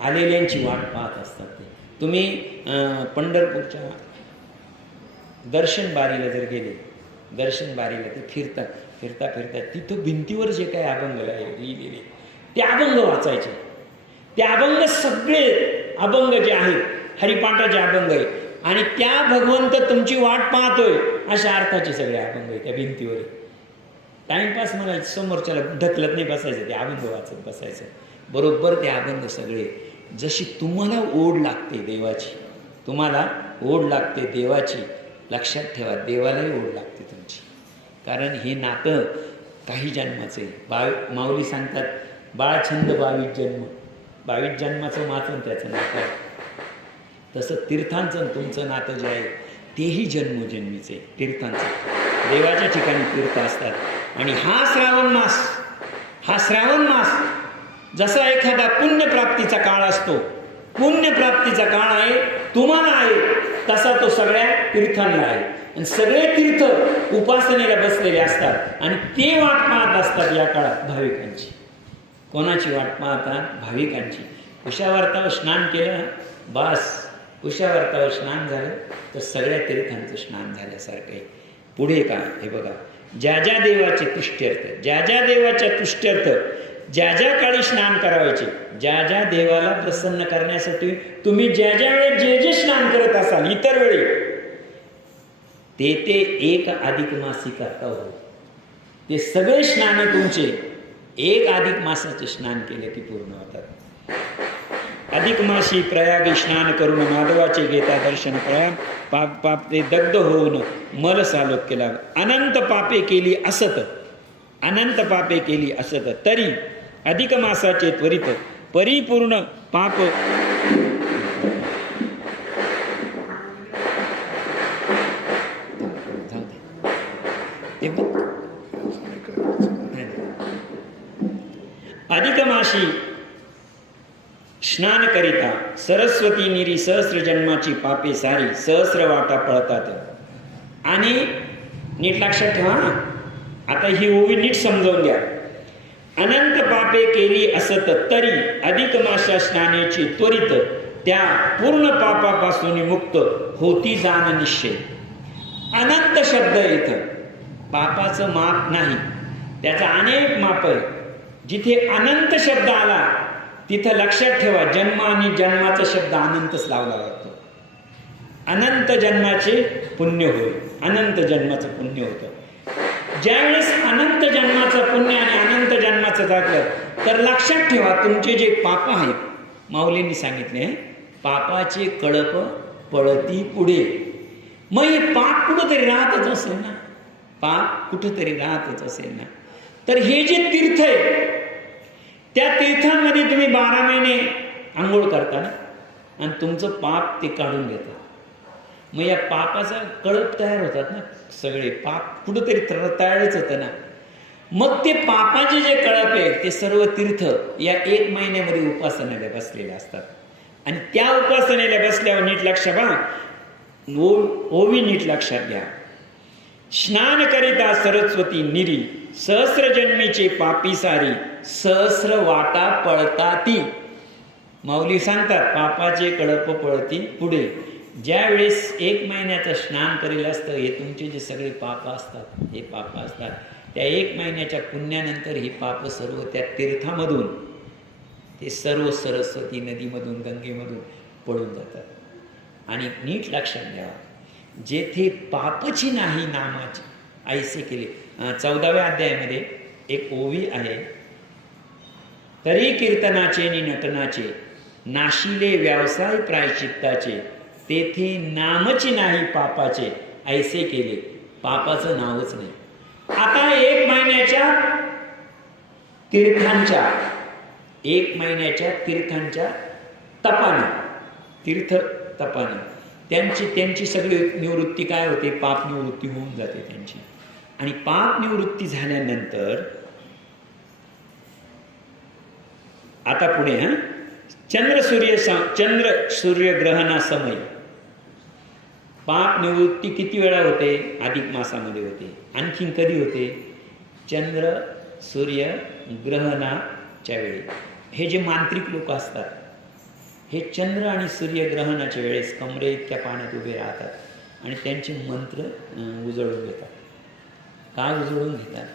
आलेल्यांची वाट पाहत असतात. ते तुम्ही पंढरपूरच्या दर्शन बारीला जर गेले, दर्शन बारीला ते फिरता फिरता फिरता तिथं भिंतीवर जे काही अभंग लिहिलेले ते अभंग वाचायचे. ते अभंग सगळे अभंग जे आहेत हरिपाठाचे अभंग आहे आणि त्या भगवंत तुमची वाट पाहतोय अशा अर्थाचे सगळे अभंग आहे त्या भिंतीवर. टाइमपास म्हणायचं, समोरच्याला ढकलत नाही बसायचं, ते अभंग वाचत बसायचं. बरोबर ते अभंग सगळे जशी तुम्हाला ओढ लागते देवाची, तुम्हाला ओढ लागते देवाची, लक्षात ठेवा देवालाही ओढ लागते तुमची. कारण हे नातं काही जन्माचे. माऊली सांगतात, बाळछंद 22 जन्म, 22 जन्माचं मातून त्याचं नातं आहे. तसं तीर्थांचं तुमचं नातं जे आहे तेही जन्मोजन्मीचे तीर्थांचं. देवाच्या ठिकाणी तीर्थ असतात. आणि हा श्रावण मास जसा एखादा पुण्यप्राप्तीचा काळ असतो, पुण्यप्राप्तीचा काळ आहे, तुम्हाला आहे, तसा तो सगळ्या तीर्थांना आहे. आणि सगळे तीर्थ उपासनेला बसलेले असतात आणि ते वाट पाहत असतात या काळात भाविकांची. कोणाची वाट पाहतात? भाविकांची. उषावार्तावर स्नान केलं, बस उषावार्तावर स्नान झालं तर सगळ्या तीर्थांचं स्नान झाल्यासारखं आहे. पुढे का? हे बघा, ज्या ज्या देवाचे तुष्ट्यर्थ, ज्या ज्या देवाच्या तुष्ट्यर्थ ज्या ज्या काळी स्नान करायचे, ज्या ज्या देवाला प्रसन्न करण्यासाठी तुम्ही ज्या ज्या वेळेस जे जे स्नान करत असाल इतर वेळी, ते एक अधिक मासी करता हो. ते सगळे स्नान तुमचे एक अधिक मासाचे स्नान केले की पूर्ण होतात. अधिक मासी प्रयागी स्नान करून माधवाचे घेता दर्शन, प्रयाग पाप ते दग्ध होऊन मल सालोक केला. अनंत पापे केली असत, अनंत पापे केली असत, तरी अधिक मासाचे त्वरित परिपूर्ण पाप अधिक मासी स्नान करिता सरस्वती निरी सहस्र जन्माची पापे सारी सहस्र वाटा पळतात. आणि नीट लक्षात ठेवा, आता ही ओवी नीट समजावून घ्या. अनंत पापे केली असत तरी अधिक मासा स्नानेची त्वरित त्या पूर्ण पापापासून मुक्त होती जाण निश्चय. अनंत शब्द इथं पापाचं माप नाही, त्याचा अनेक माप आहे. जिथे अनंत शब्द आला तिथं लक्षात ठेवा जन्म आणि जन्माचा शब्द अनंतच लावला जातो. अनंत जन्माचे पुण्य होईल, अनंत जन्माचं पुण्य होतं. ज्यावेळेस अनंत जन्माचं पुण्य आणि अनंत जन्माचं जागलं तर लक्षात ठेवा तुमचे जे पाप आहेत, माऊलींनी सांगितले पापाचे कळप पळती पुढे. मग हे पाप कुठंतरी राहतच असेल ना, पाप कुठंतरी राहतच असेल ना. तर हे जे तीर्थ आहे त्या तीर्थांमध्ये तुम्ही 12 महिने आंघोळ करता ना आणि तुमचं पाप ते काढून घेतात. मग या पापाचा कळप तयार होतात ना, सगळे पाप कुठंतरी तयारच होतं ना. मग ते पापाचे जे कळप आहे ते सर्व तीर्थ या 1 महिन्यामध्ये उपासनेला बसलेले असतात. आणि त्या उपासनेला बसल्यावर नीट लक्षात घ्या, ओवी नीट लक्षात घ्या. स्नान करिता सरस्वती निरी सहस्र जन्मीचे पापी सारी सहस्र वाटा पळता ती. माऊली सांगतात पापाचे कळप पळती पुढे. ज्या वेळेस 1 महिन्याचं स्नान करेल असतं, हे तुमचे जे सगळे पाप असतात हे पाप असतात, त्या 1 महिन्याच्या पुण्यानंतर ही पाप सर्व त्या तीर्थामधून ते सर्व सरस्वती नदीमधून गंगेमधून पळून जातात. आणि नीट लक्षात घ्यावा, जेथे पापची नाही नामाची ऐसे केले. 14व्या अध्यायामध्ये एक ओवी आहे, तरी कीर्तनाचे नि नटनाचे नाशिले व्यवसाय प्रायश्चित्ताचे तेथे नामची नाही पापाचे, ऐसे केले. पापाचं नावच नाही. आता 1 महिन्याच्या तीर्थांच्या तपानं, तीर्थ तपानं त्यांची सगळी निवृत्ती काय होते? पाप निवृत्ती होऊन जाते त्यांची. आणि पाप निवृत्ती झाल्यानंतर आता पुढे चंद्र सूर्य ग्रहणासमयी पाप निवृत्ती किती वेळा होते? अधिक मासामध्ये होते. आणखीन कधी होते? चंद्र सूर्य ग्रहणाच्या वेळी. हे जे मांत्रिक लोक असतात, हे चंद्र आणि सूर्य ग्रहणाच्या वेळेस कमरे इतक्या पाण्यात उभे राहतात आणि त्यांचे मंत्र उजळून घेतात. काय उजळून घेतात?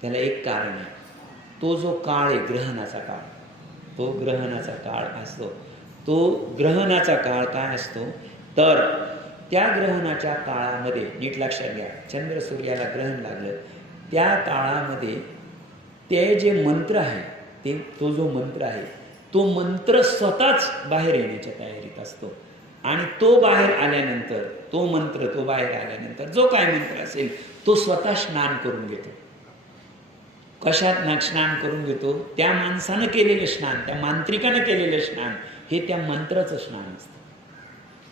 त्याला एक कारण आहे. तो जो काळ आहे ग्रहणाचा काळ, तो ग्रहणाचा काळ असतो. तो ग्रहणाचा काळ काय असतो? तर त्या ग्रहणाच्या काळामध्ये नीट लक्षात घ्या, चंद्र सूर्याला ग्रहण लागलं त्या काळामध्ये ते जे मंत्र आहे, तो जो मंत्र आहे, तो मंत्र स्वतःच बाहेर येण्याच्या तयारीत असतो. आणि तो बाहेर आल्यानंतर, तो बाहेर आल्यानंतर जो काय मंत्र असेल तो स्वतः स्नान करून घेतो. कशात स्नान करून घेतो? त्या माणसानं केलेलं स्नान, त्या मांत्रिकानं केलेलं स्नान हे त्या मंत्राचं स्नान असतं.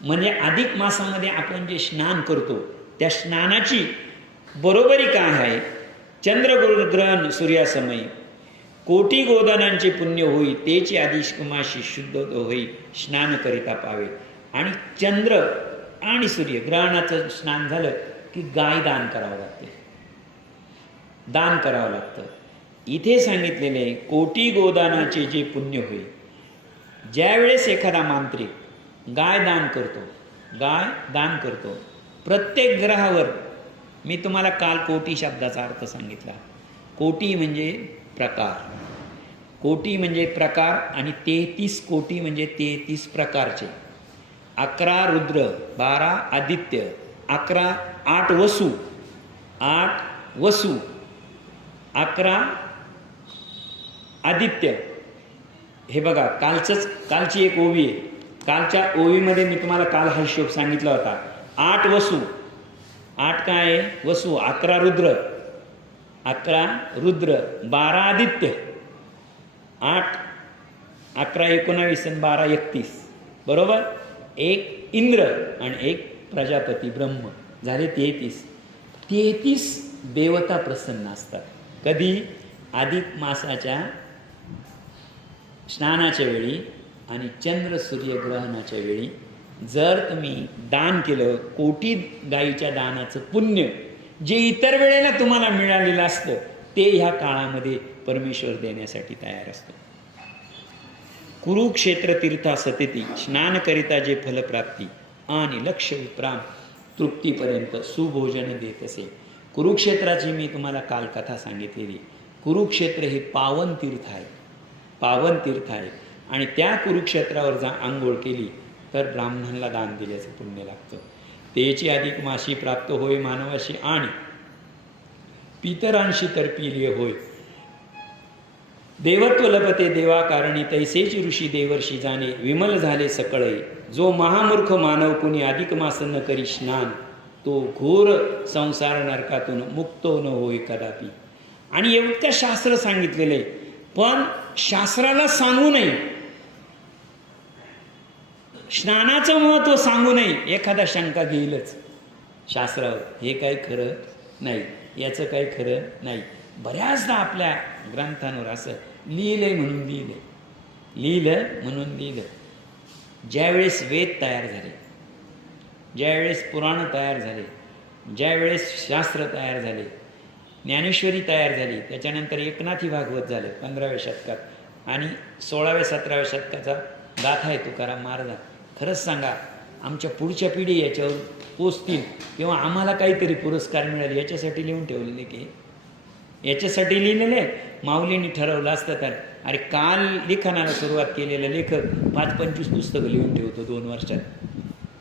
म्हणजे अधिक मासामध्ये आपण जे स्नान करतो त्या स्नानाची बरोबरी काय आहे? चंद्रग्रहण सूर्यासमयी कोटी गोदानांचे पुण्य होई, तेची अधिक मासी शुद्ध होई, स्नान करिता पावे. आणि चंद्र आणि सूर्य ग्रहणाचं स्नान झालं की गाय दान करावं लागते, दान करावं लागतं. इथे सांगितलेले कोटी गोदानाचे जे पुण्य होईल, ज्यावेळेस एखादा मांत्रिक गाय दान करतो प्रत्येक ग्रहावर. मी तुम्हाला काल कोटी शब्दाचा अर्थ सांगितला. कोटी म्हणजे प्रकार, कोटी म्हणजे प्रकार, आणि 33 कोटी म्हणजे 33 प्रकारचे. 11 रुद्र, 12 आदित्य, 8 वसू, 11 आदित्य. हे बघा, कालची एक ओवी आहे. कालच्या ओवीमध्ये मी तुम्हाला काल हा हिशोब सांगितला होता. 8 वसू, 8 काय आहे? वसू. 11 रुद्र, 12 आदित्य, 11 19 आणि 12 31, बरोबर. 1 इंद्र आणि 1 प्रजापती ब्रह्म, झाले 33 देवता प्रसन्न असतात. कधी? अधिक मासाच्या स्नानाच्या वेळी आणि चंद्र सूर्य ग्रहणाच्या वेळी. जर तुम्ही दान केलं, कोटी गायीच्या दानाचं पुण्य जे इतर वेळेला तुम्हाला मिळालेलं असतं ते ह्या काळामध्ये परमेश्वर देण्यासाठी तयार असतो. कुरुक्षेत्र तीर्था सतेती स्नान करिता जे फलप्राप्ती आणि लक्ष विप्राम तृप्तीपर्यंत सुभोजन देत असे. कुरुक्षेत्राची मी तुम्हाला काल कथा सांगितलेली. कुरुक्षेत्र हे पावन तीर्थ आहे आणि त्या कुरुक्षेत्रावर आंघोळ केली तर ब्राह्मणांना दान दिल्याचं पुण्य लागतं. तेची अधिक माशी प्राप्त होय मानवाशी आणि पितरांशी तर्पिले होय. देवत्व लभते देवा कारणी तैसेच ऋषी देवर्षी जाणे विमल झाले सकळे. जो महामूर्ख मानव कुणी अधिक मास न करी स्नान तो घोर संसार नरकातून मुक्तो न होय कदापि. आणि एवढं शास्त्र सांगितलेलं आहे, पण शास्त्राला सांगू नये, स्नानाचं महत्त्व सांगू नये. एखादा शंका घेईलच शास्त्रावर, हे काही खरं नाही, याचं काही खरं नाही. बऱ्याचदा आपल्या ग्रंथांवर असं लिहिलं म्हणून लिहिलं. ज्यावेळेस वेद तयार झाले, ज्यावेळेस पुराण तयार झाले, ज्यावेळेस शास्त्र तयार झाले, ज्ञानेश्वरी तयार झाली, त्याच्यानंतर एकनाथी भागवत झालं 15व्या शतकात आणि 16व्या 17व्या शतकाचा गाथा आहे तुकाराम महाराज. खरंच सांगा, आमच्या पुढच्या पिढी याच्यावर पोचतील किंवा आम्हाला काहीतरी पुरस्कार मिळेल याच्यासाठी लिहून ठेवलेले की याच्यासाठी लिहिलेले. माऊलींनी ठरवलं असतं तर अरे काल लिखाणाला सुरुवात केलेला लेखक 5-25 पुस्तकं लिहून ठेवतो 2 वर्षात.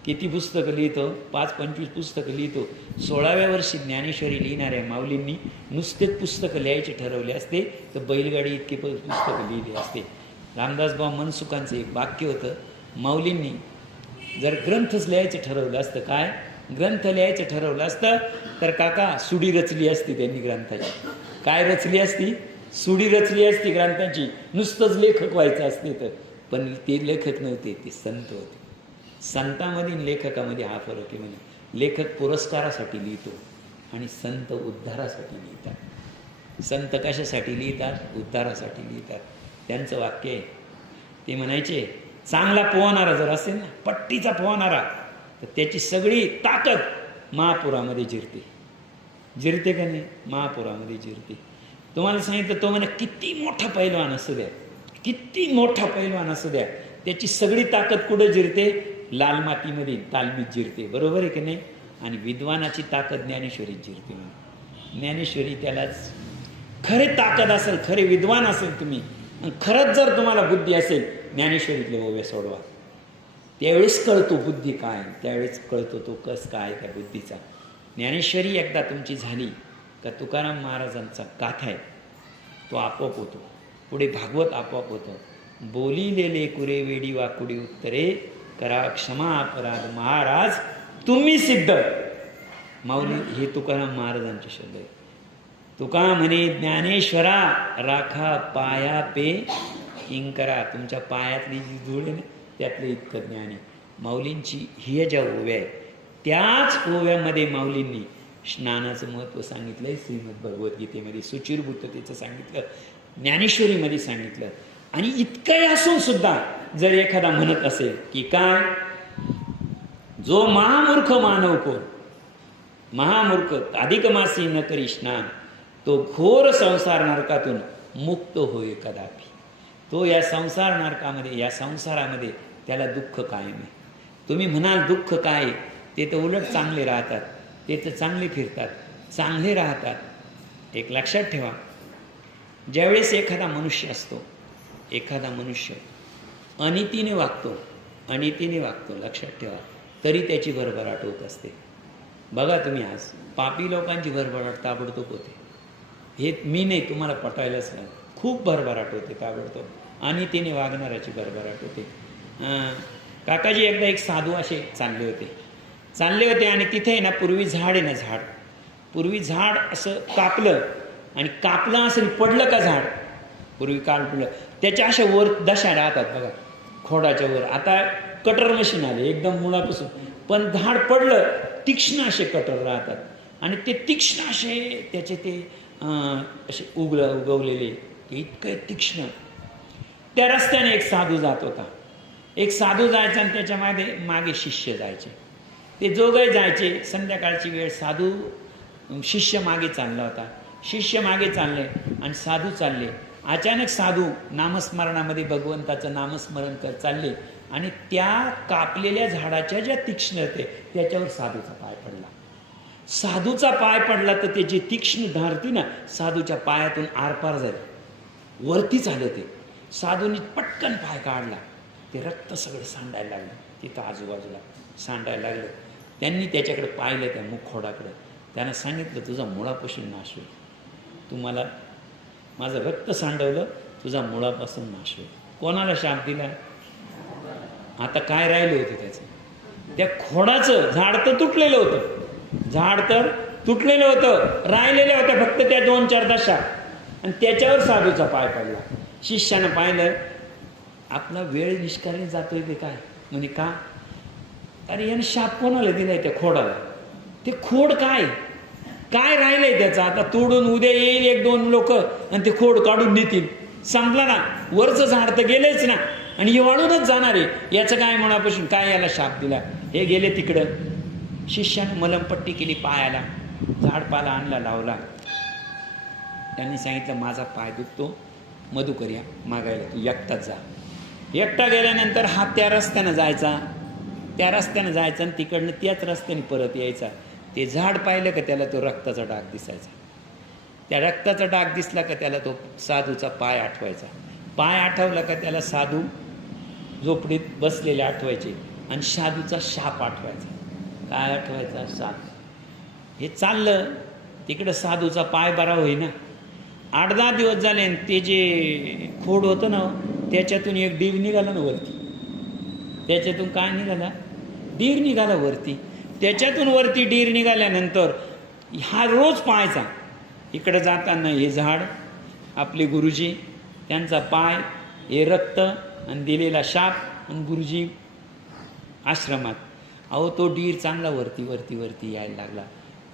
किती पुस्तकं लिहितो? 5-25 पुस्तकं लिहितो. 16व्या वर्षी ज्ञानेश्वरी लिहिणाऱ्या माऊलींनी नुसतेच पुस्तकं लिहायचे ठरवले असते तर बैलगाडी इतके पुस्तकं लिहिली असते. रामदासभाऊ मनसुखांचं एक वाक्य होतं, माऊलींनी जर ग्रंथच लिहायचं ठरवलं असतं, काय ग्रंथ लिहायचं ठरवलं असतं तर काका सुडी रचली असती त्यांनी ग्रंथाची. काय रचली असती? सुडी रचली असती ग्रंथाची. नुसतंच लेखक व्हायचं असते तर. पण ते लेखक नव्हते, ते संत होते. संतामध्ये आणि लेखकामध्ये हा फरक आहे. म्हणजे लेखक पुरस्कारासाठी लिहितो आणि संत उद्धारासाठी लिहितात. संत कशासाठी लिहितात? उद्धारासाठी लिहितात. त्यांचं वाक्य आहे, ते म्हणायचे, चांगला पोहणारा जर असेल ना, पट्टीचा पोहणारा, तर त्याची सगळी ताकद महापुरामध्ये जिरते. जिरते का नाही? महापुरामध्ये जिरते. तुम्हाला सांगितलं, तो म्हणे किती मोठा पैलवान असू द्या, किती मोठा पैलवान असू द्या, त्याची सगळी ताकद कुठं जिरते? लाल मातीमध्ये, तालमीत जिरते. बरोबर आहे की नाही? आणि विद्वानाची ताकद ज्ञानेश्वरीत जिरते. ज्ञानेश्वरी त्यालाच खरे ताकद असेल, खरे विद्वान असेल तुम्ही, खरंच जर तुम्हाला बुद्धी असेल, ज्ञानेश्वरीतले ओव्या सोडवा. त्यावेळेस कळतो बुद्धी काय, त्यावेळेस कळतो तो कस काय त्या बुद्धीचा. ज्ञानेश्वरी एकदा तुमची झाली का तुकाराम महाराजांचा गाथा आहे तो आपोआप होतो. पुढे भागवत आपोआप होतं. बोलिलेले कुरे वेडी वाकुडी उत्तरे, करा क्षमा अपराध महाराज तुम्ही सिद्ध. माऊली हे तुकाराम महाराजांचे शब्द आहेत. तुका म्हणे, ज्ञानेश्वरा राखा पाया पे इंकरा. तुमच्या पायातली जी धूळ आहे ना, त्यातलं इतकं ज्ञान आहे. माऊलींची ही ज्या ओव्या आहेत, त्याच ओव्यामध्ये माऊलींनी स्नानाचं महत्त्व सांगितलं आहे. श्रीमद भगवद्गीतेमध्ये सुचिरभूततेचं सांगितलं, ज्ञानेश्वरीमध्ये सांगितलं. आणि इतकंही असून सुद्धा जर एखादा म्हणत असेल की काय, जो महामूर्ख मानव कोण, महामूर्ख अधिक मासी न करी स्नान, तो घोर संसार नरकातून मुक्त होय कदापि. तो या संसार नरकामध्ये, या संसारामध्ये त्याला दुःख कायम आहे. तुम्ही म्हणाल दुःख काय, ते तर उलट चांगले राहतात, ते तर चांगले फिरतात, चांगले राहतात. एक लक्षात ठेवा, ज्यावेळेस एखादा मनुष्य असतो, एखादा मनुष्य अनितीने वागतो, अनितीने वागतो, लक्षात ठेवा, तरी त्याची भरभराट होत असते. बघा तुम्ही, आज पापी लोकांची भरभराट ताबडतोब होते. हे मी नाही, तुम्हाला पटायलाच नाही, खूप भरभराट होते ताबडतोब. अनितीने वागणाऱ्याची भरभराट होते. काकाजी एकदा एक साधू असे चालले होते आणि तिथे ना पूर्वी झाड आहे ना, झाड, पूर्वी झाड असं कापलं असं पडलं का झाड, पूर्वी कापलं, त्याच्या अशा वर दशा राहतात बघा, खोडाच्या वर. आता कटर मशीन आले एकदम मुळापासून, पण झाड पडलं तीक्ष्ण असे कटर राहतात. आणि ते तीक्ष्ण असे त्याचे ते असे उगवलेले, ते इतकं तीक्ष्ण. त्या रस्त्याने एक साधू जात होता. एक साधू जायचा आणि त्याच्या मागे शिष्य जायचे. ते जोगही जायचे. संध्याकाळची वेळ, साधू शिष्य मागे चालला होता. शिष्य मागे चालले आणि साधू चालले. अचानक साधू नामस्मरणामध्ये भगवंताचं नामस्मरण करत चालले आणि त्या कापलेल्या झाडाच्या ज्या तीक्ष्ण होते त्याच्यावर साधूचा पाय पडला. साधूचा पाय पडला तर ते जे तीक्ष्ण धार होती ना, साधूच्या पायातून आरपार झाली, वरतीच आलं ते. साधूने पटकन पाय काढला, ते रक्त सगळं सांडायला लागलं, तिथं आजूबाजूला सांडायला लागलं. त्यांनी त्याच्याकडे पाहिलं, त्या मुखोडाकडे. त्यानं सांगितलं, तुझा मुळापासून नाश होईल, तू मला माझं रक्त सांडवलं, तुझा मुळापासून नाश होईल. कोणाला शाप दिला? आता काय राहिलं होतं त्याचं? त्या खोडाचं झाड तर तुटलेलं होतं, राहिलेलं होतं फक्त त्या 2-4 दशा, आणि त्याच्यावर साधूचा पाय पडला. शिष्यानं पाहिलं, आपला वेळ निष्काळजी जातोय ते काय म्हणे, का? अरे याने शाप कोणाला दिलाय? त्या खोडाला. ते खोड काय राहिलंय त्याचं? आता तोडून उद्या येईल 1-2 लोक आणि ते खोड काढून नेतील, संपला ना. वरचं झाड तर गेलेच ना, आणि हे वाळूनच जाणार आहे. याचं काय मनापासून काय याला शाप दिला? हे गेले तिकडं. शिष्यानं मलमपट्टी केली पायाला, झाडपाला आणला, लावला. त्यांनी सांगितलं, माझा पाय दुखतो, मधुकर्या मागायला तू एकटाच जा. एकटा गेल्यानंतर हा त्या रस्त्यानं जायचा आणि तिकडनं त्याच रस्त्याने परत यायचा. ते झाड पाहिलं का त्याला तो रक्ताचा डाग दिसायचा. त्या रक्ताचा डाग दिसला का त्याला तो साधूचा पाय आठवायचा. पाय आठवला का त्याला साधू झोपडीत बसलेले आठवायचे आणि साधूचा शाप आठवायचा. काय आठवायचा? शाप. हे चाललं तिकडं, साधूचा पाय बरा होईना. 8-10 दिवस झाले, ते जे खोड होतं ना, त्याच्यातून एक डीग निघाला ना वरती. त्याच्यातून काय निघाला? डीर निघाला वरती. त्याच्यातून वरती डीर निघाल्यानंतर हा रोज पाहायचा. इकडं जाताना हे झाड, आपले गुरुजी, त्यांचा पाय, हे रक्त आणि दिलेला शाप, आणि गुरुजी आश्रमात. अहो तो डीर चांगला वरती वरती वरती यायला लागला.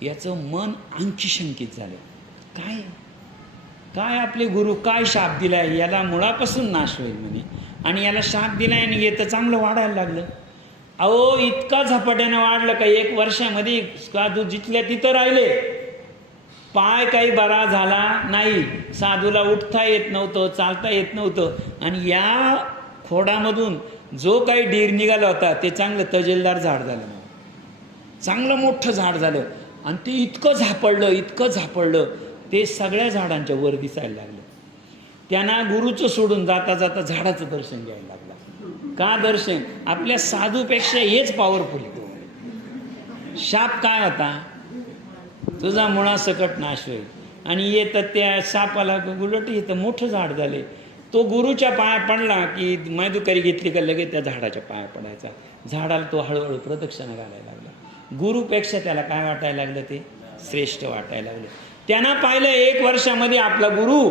याचं मन आणखी शंकित झालं. काय काय आपले गुरु काय शाप दिलाय, याला मुळापासून नाश होईल म्हणे, आणि याला शाप दिलाय आणि हे तर चांगलं वाढायला लागलं. अहो इतका झपाट्यानं वाढलं का 1 वर्षामध्ये साधू जिथल्या तिथं राहिले. पाय काही बरा झाला नाही, साधूला उठता येत नव्हतं, चालता येत नव्हतं. आणि या खोडामधून जो काही डीर निघाला होता ते चांगलं तजेलदार झाड झालं, चांगलं मोठं झाड झालं. आणि ते इतकं झापडलं ते सगळ्या झाडांच्या वर दिसायला लागलं. त्यांना गुरुचं सोडून जाता जाता झाडाचं दर्शन घ्यायला लागला. का दर्शन? आपल्या साधूपेक्षा हेच पॉवरफुल आहे. शाप काय होता? तुझा मुळासकट नाश होईल. आणि येतं त्या सापाला उलट येतं मोठं झाड झाले. तो गुरुच्या पाया पडला की मैदुकरी घेतली का लगेच त्या झाडाच्या पाया पडायचा. झाडाला तो हळूहळू प्रदक्षिणा घालायला लागला. गुरुपेक्षा त्याला काय वाटायला लागलं? ते श्रेष्ठ वाटायला लागलं. त्यांना पाहिलं 1 वर्षामध्ये आपला गुरु,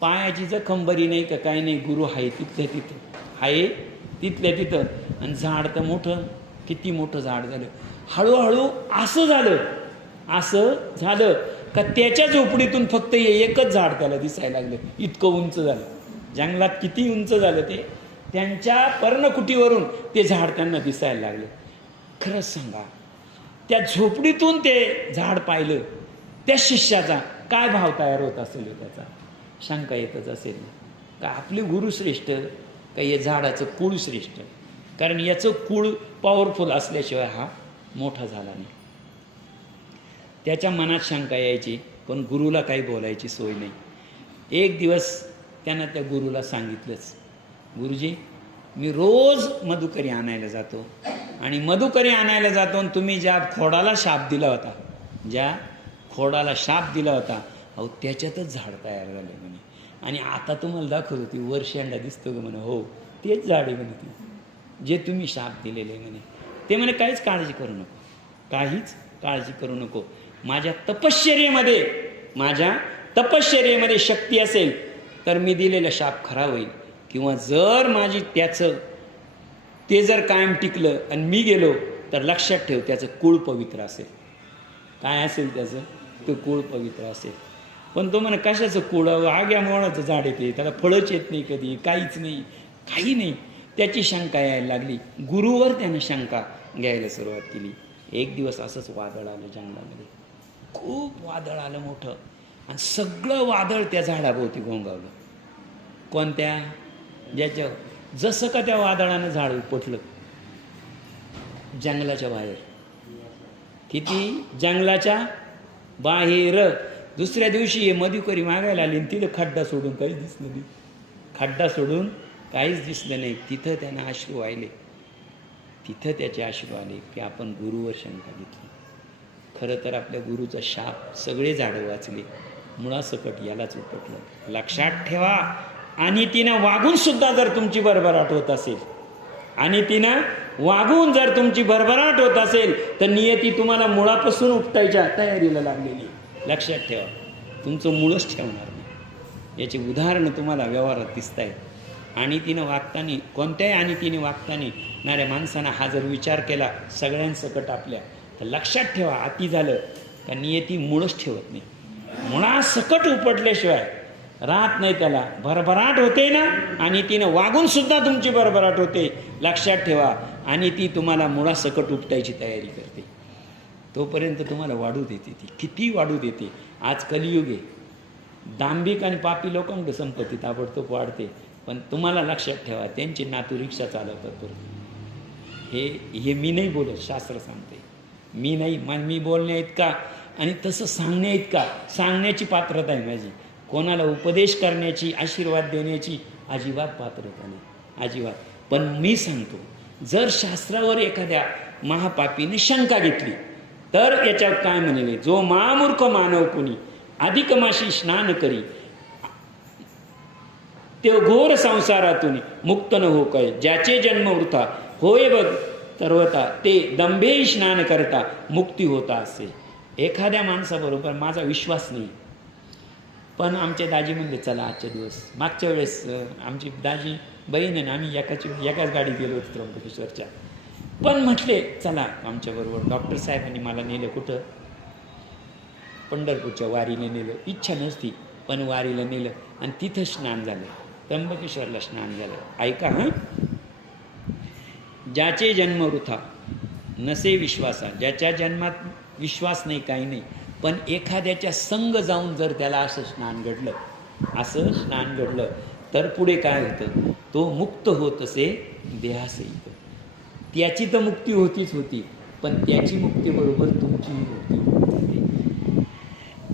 पायाची जखम बरी नाही का काही नाही, गुरु आहे तिथल्या तिथं, आहे तिथल्या तिथं. आणि झाड तर मोठं, किती मोठं झाड झालं. हळूहळू असं झालं का त्याच्या झोपडीतून फक्त एकच झाड त्याला दिसायला लागलं. इतकं उंच झालं. जंगलात किती उंच झालं ते, त्यांच्या पर्णकुटीवरून ते झाड त्यांना दिसायला लागलं. खरंच सांगा, त्या झोपडीतून ते झाड पाहिलं, त्या शिष्याचा काय भाव तयार होत असेल? त्याचा शंका येतच असेल का आपले गुरु श्रेष्ठ का या झाडाचं कुळ श्रेष्ठ? कारण याचं कुळ पॉवरफुल असल्याशिवाय हा मोठा झाला नाही. त्याच्या मनात शंका यायची, पण गुरुला काही बोलायची सोय नाही. एक दिवस त्यानं त्या गुरुला सांगितलंच, गुरुजी मी रोज मधुकरी आणायला जातो, आणि मधुकरी आणायला जातो, आणि तुम्ही ज्या खोडाला शाप दिला होता अहो त्याच्यातच झाड तयार झाले म्हणे. आणि आता तुम्हाला दाखवत होती वर शेंडा दिसतो का म्हणे? हो तेच झाड आहे म्हणे, ती जे तुम्ही शाप दिलेले म्हणे. ते म्हणे काहीच काळजी करू नको. माझ्या तपश्चर्येमध्ये शक्ती असेल तर मी दिलेला शाप खरा होईल, किंवा जर माझी ते जर कायम टिकलं आणि मी गेलो तर लक्षात ठेव त्याचं कुळ पवित्र असेल. काय असेल त्याचं? ते कुळ पवित्र असेल. पण तो म्हणे कशाचं कुळ? आग्या मोहळाचं झाड येते, त्याला फळच येत नाही कधी, काहीच नाही, काही नाही. त्याची शंका यायला लागली. गुरुवर त्यानं शंका घ्यायला सुरुवात केली. एक दिवस असंच वादळ आलं जंगलामध्ये, खूप वादळ आलं मोठं, आणि सगळं वादळ त्या झाडाभोवती घोंगावलं. कोणत्या? ज्याच्या जसं का त्या वादळानं झाड उपटलं जंगलाच्या बाहेर. किती? जंगलाच्या बाहेर. दुसऱ्या दिवशी हे मधुकरी मागायला आली, आणि तिथं खड्डा सोडून काहीच दिसलं नाही. तिथं त्यांना अश्रू वाहिले. तिथं त्याचे अश्रू आले की आपण गुरुवर शंका घेतली. खरं तर आपल्या गुरुचा शाप सगळे झाडं वाचले, मुळासकट यालाच उपटलं. लक्षात ठेवा. आणि तिनं वागून सुद्धा जर तुमची भरभराट होत असेल, तर नियती तुम्हाला मुळापासून उपटायच्या तयारीला लागलेली. लक्षात ठेवा, तुमचं मूळच ठेवणार नाही. याची उदाहरणं तुम्हाला व्यवहारात दिसत आहेत. आणि तिनं वागताना, कोणत्याही आणि तिने वागताना नाऱ्या माणसानं हा जर विचार केला सगळ्यांसकट आपल्या, तर लक्षात ठेवा अति झालं का नियती मूळच ठेवत नाही. मुळासकट उपटल्याशिवाय राहत नाही. त्याला भरभराट होते ना, आणि तिनं वागून सुद्धा तुमची भरभराट होते. लक्षात ठेवा. आणि ती तुम्हाला मुळासकट उपटायची तयारी करते. तोपर्यंत तुम्हाला वाढू देते. ती किती वाढू देते. आज कलियुग आहे. दांभिक आणि पापी लोकांकडे संपत्ती ताबडतोब वाढते. पण तुम्हाला लक्षात ठेवा, त्यांची नातू रिक्षा चालवतात. हे मी नाही बोलत, शास्त्र सांगते. मी बोलण्या इतका आणि तसं सांगण्या इतका सांगण्याची पात्रता आहे माझी. कोणाला उपदेश करण्याची, आशीर्वाद देण्याची अजिबात पात्रता नाही, अजिबात. पण मी सांगतो, जर शास्त्रावर एखाद्या महापापीने शंका घेतली तर याच्यावर काय म्हणले? जो महामूर्ख मानव कोणी अधिक माशी स्नान करी, ते घोर संसारातून मुक्त न हो काय, ज्याचे जन्म वृथा होय बघ तरवता ते दंभे स्नान करता मुक्ती होता असे. एखाद्या माणसाबरोबर माझा विश्वास नाही, पण आमच्या दाजी म्हणले चला आजच्या दिवस. मागच्या वेळेस आमची दाजी बहीण आणि आम्ही एकाच गाडीत गेलो होतो त्र्यंबकेश्वरच्या. पण म्हटले चला आमच्याबरोबर. डॉक्टर साहेबांनी मला नेलं कुठं, पंढरपूरच्या वारीला नेलं. इच्छा नसती पण वारीला नेलं आणि तिथं स्नान झालं, त्र्यंबकेश्वरला स्नान झालं. ऐका हां, ज्याचे जन्म वृथा नसे विश्वासा, ज्याच्या जन्मात विश्वास नाही काही नाही, पण एखाद्याच्या संग जाऊन जर त्याला असं स्नान घडलं तर पुढे काय होतं, तो मुक्त होत असे देहासहित. त्याची तर मुक्ती होती, पण त्याची मुक्तीबरोबर तुमचीही मुक्ती होती.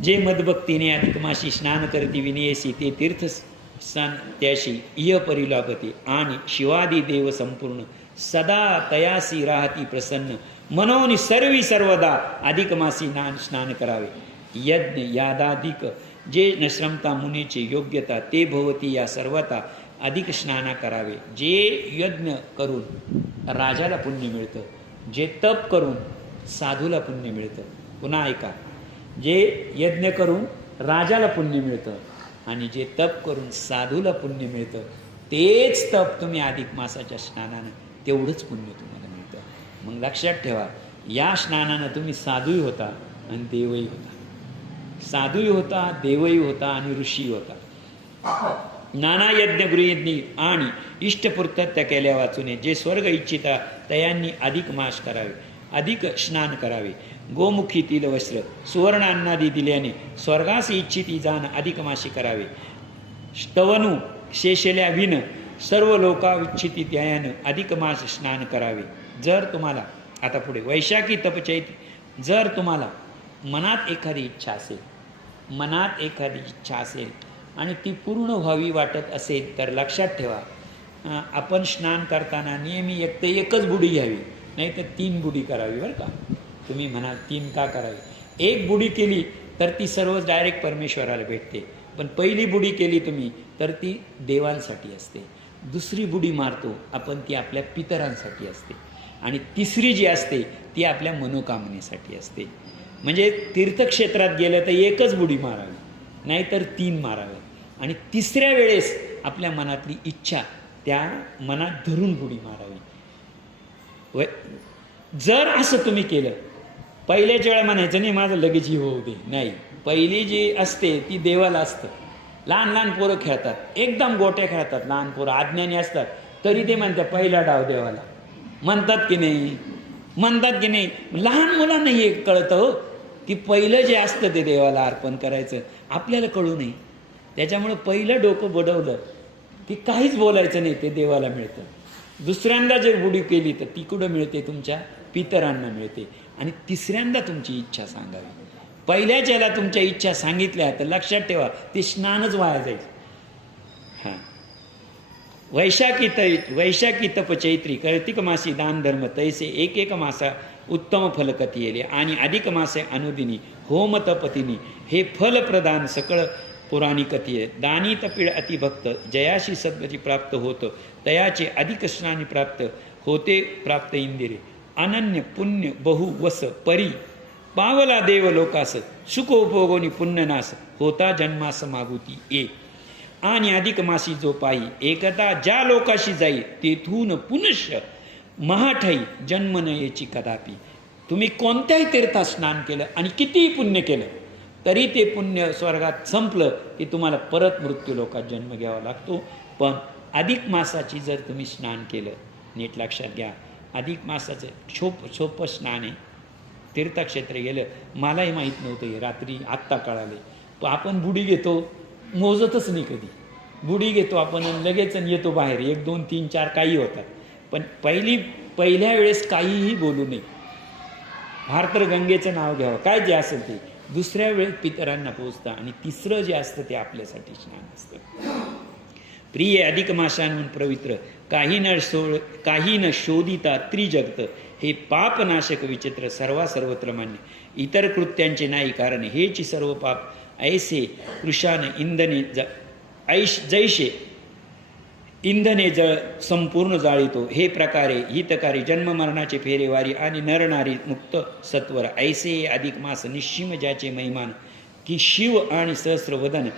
जे मदभक्तीने अधिक माशी स्नान करती विनयसी ते तीर्थ स्नान त्याशी इय परिलाभते आणि शिवादी देव संपूर्ण सदा तयासी राहती प्रसन्न मनोनी सर्वदा अधिक मासी स्नान करावे. यज्ञ यादाधिक जे नश्रमता मुनीचे योग्यता ते भवती या सर्वता अधिक स्नान करावे. जे यज्ञ करून राजाला पुण्य मिळतं, जे तप करून साधूला पुण्य मिळतं. पुन्हा ऐका, जे यज्ञ करून राजाला पुण्य मिळतं आणि जे तप करून साधूला पुण्य मिळतं, तेच तप तुम्ही अधिक मासाच्या स्नानानं तेवढंच पुण्य तुम्हाला मिळतं. मग लक्षात ठेवा, या स्नानानं तुम्ही साधूही होता आणि देवही होता, साधूही होता, देवही होता आणि ऋषी होता. नाना यज्ञ गृहयज्ञ आणि इष्टपूर्तत्या केल्या वाचूने जे स्वर्ग इच्छिता तयांनी अधिक मास करावे, अधिक स्नान करावे. गोमुखीतील वस्त्र सुवर्ण अन्नादी दिल्याने स्वर्गास इच्छिती जाण अधिक मासी करावे. स्तवनू शेषल्या विन सर्व लोका इच्छिती त्यायानं अधिक मास स्नान करावे. जर तुम्हाला आता पुढे वैशाखी तपचैत, जर तुम्हाला मनात एखादी इच्छा असेल आणि ती पूर्ण व्हावी वाटत असेल तर लक्षात ठेवा, आपण स्नान करताना नेहमी एकच बुडी घ्यावी, नाही तर 3 बुडी करावी. बरं का, तुम्ही म्हणाल 3 का करावी? 1 बुडी केली तर ती सर्व डायरेक्ट परमेश्वराला भेटते, पण पहिली बुडी केली तुम्ही तर ती देवांसाठी असते. दुसरी बुडी मारतो आपण ती आपल्या पितरांसाठी असते, आणि तिसरी जी असते ती आपल्या मनोकामनेसाठी असते. म्हणजे तीर्थक्षेत्रात गेलं तर एकच बुडी मारावी, नाहीतर 3 माराव्या, आणि तिसऱ्या वेळेस आपल्या मनातली इच्छा त्या मनात धरून बुडी मारावी. जर असं तुम्ही केलं, पहिल्याच वेळा म्हणायचं नाही माझं लगेच होऊ दे, नाही. पहिली जी असते ती देवाला असतं. लहान पोरं खेळतात, एकदम गोट्या खेळतात, लहान पोरं अज्ञानी असतात, तरी ते म्हणतात पहिला डाव देवाला. म्हणतात की नाही? लहान मुलांना हे कळतं हो, की पहिलं जे असतं ते देवाला अर्पण करायचं. आपल्याला कळू नये, त्याच्यामुळं पहिलं डोकं बडवलं की काहीच बोलायचं नाही, ते देवाला मिळतं. दुसऱ्यांदा जर बुडी केली तर ती कुठं मिळते? तुमच्या पितरांना मिळते. आणि तिसऱ्यांदा तुमची इच्छा सांगावी. पहिल्याच याला तुमच्या इच्छा सांगितल्या तर लक्षात ठेवा, ते स्नानच वाया जाईल. हां, वैशाखी तप चैत्री कार्तिक मासी दान धर्म तैसे एक मासा उत्तम फल कथी येले आणि अधिक मासे अनुदिनी होम तपतिनी हे फल प्रदान सकळ पुराणी कथी. दानी तपिळ अतिभक्त जयाशी सद्गती प्राप्त होतं, तयाचे अधिक स्नानी प्राप्त होते. प्राप्त इंदिरे अनन्य पुण्य बहु वस परी पावला देव लोकास सुख उपभोगोनी पुण्यनाश होता जन्मास मागुती ए. आणि अधिक मासी जो पायी एकता ज्या लोकाशी जाई तेथून पुनश्च महाठाई जन्म नयेची कदापि. तुम्ही कोणत्याही तीर्थात स्नान केलं आणि कितीही पुण्य केलं तरी ते पुण्य स्वर्गात संपलं की तुम्हाला परत मृत्यू लोकात जन्म घ्यावा लागतो. पण अधिक मासाची जर तुम्ही स्नान केलं, नीट लक्षात घ्या, अधिक मासाचं सोपं स्नान आहे. तीर्थक्षेत्र गेलं, मलाही माहीत नव्हतं हे, रात्री आत्ता कळाले. पण आपण बुडी घेतो, मोजतच नाही कधी. बुडी घेतो आपण लगेच येतो बाहेर, 1 2 3 4 काही होतात. पण पहिल्या वेळेस काहीही बोलू नये. फार तर गंगेचं नाव घ्यावं, काय जे असेल ते. दुसऱ्या वेळेस पितरांना पोचतं, आणि तिसरं जे असतं ते आपल्यासाठी स्नान असतं. प्रिय अधिक माशांहून पवित्र काही न शोधिता त्रिजगत हे पापनाशक विचित्र सर्वत्र मान्य. इतर कृत्यांचे नाही कारण हेची सर्व पाप ऐसे कृशान इंधने जैसे इंधने जळ संपूर्ण जाळीतो. हे प्रकारे हितकारी जन्ममरणाचे फेरेवारी आणि नरनारी मुक्त सत्वर ऐसे अधिक मास निश्चिम ज्याचे महिमान की शिव आणि सहस्रवदन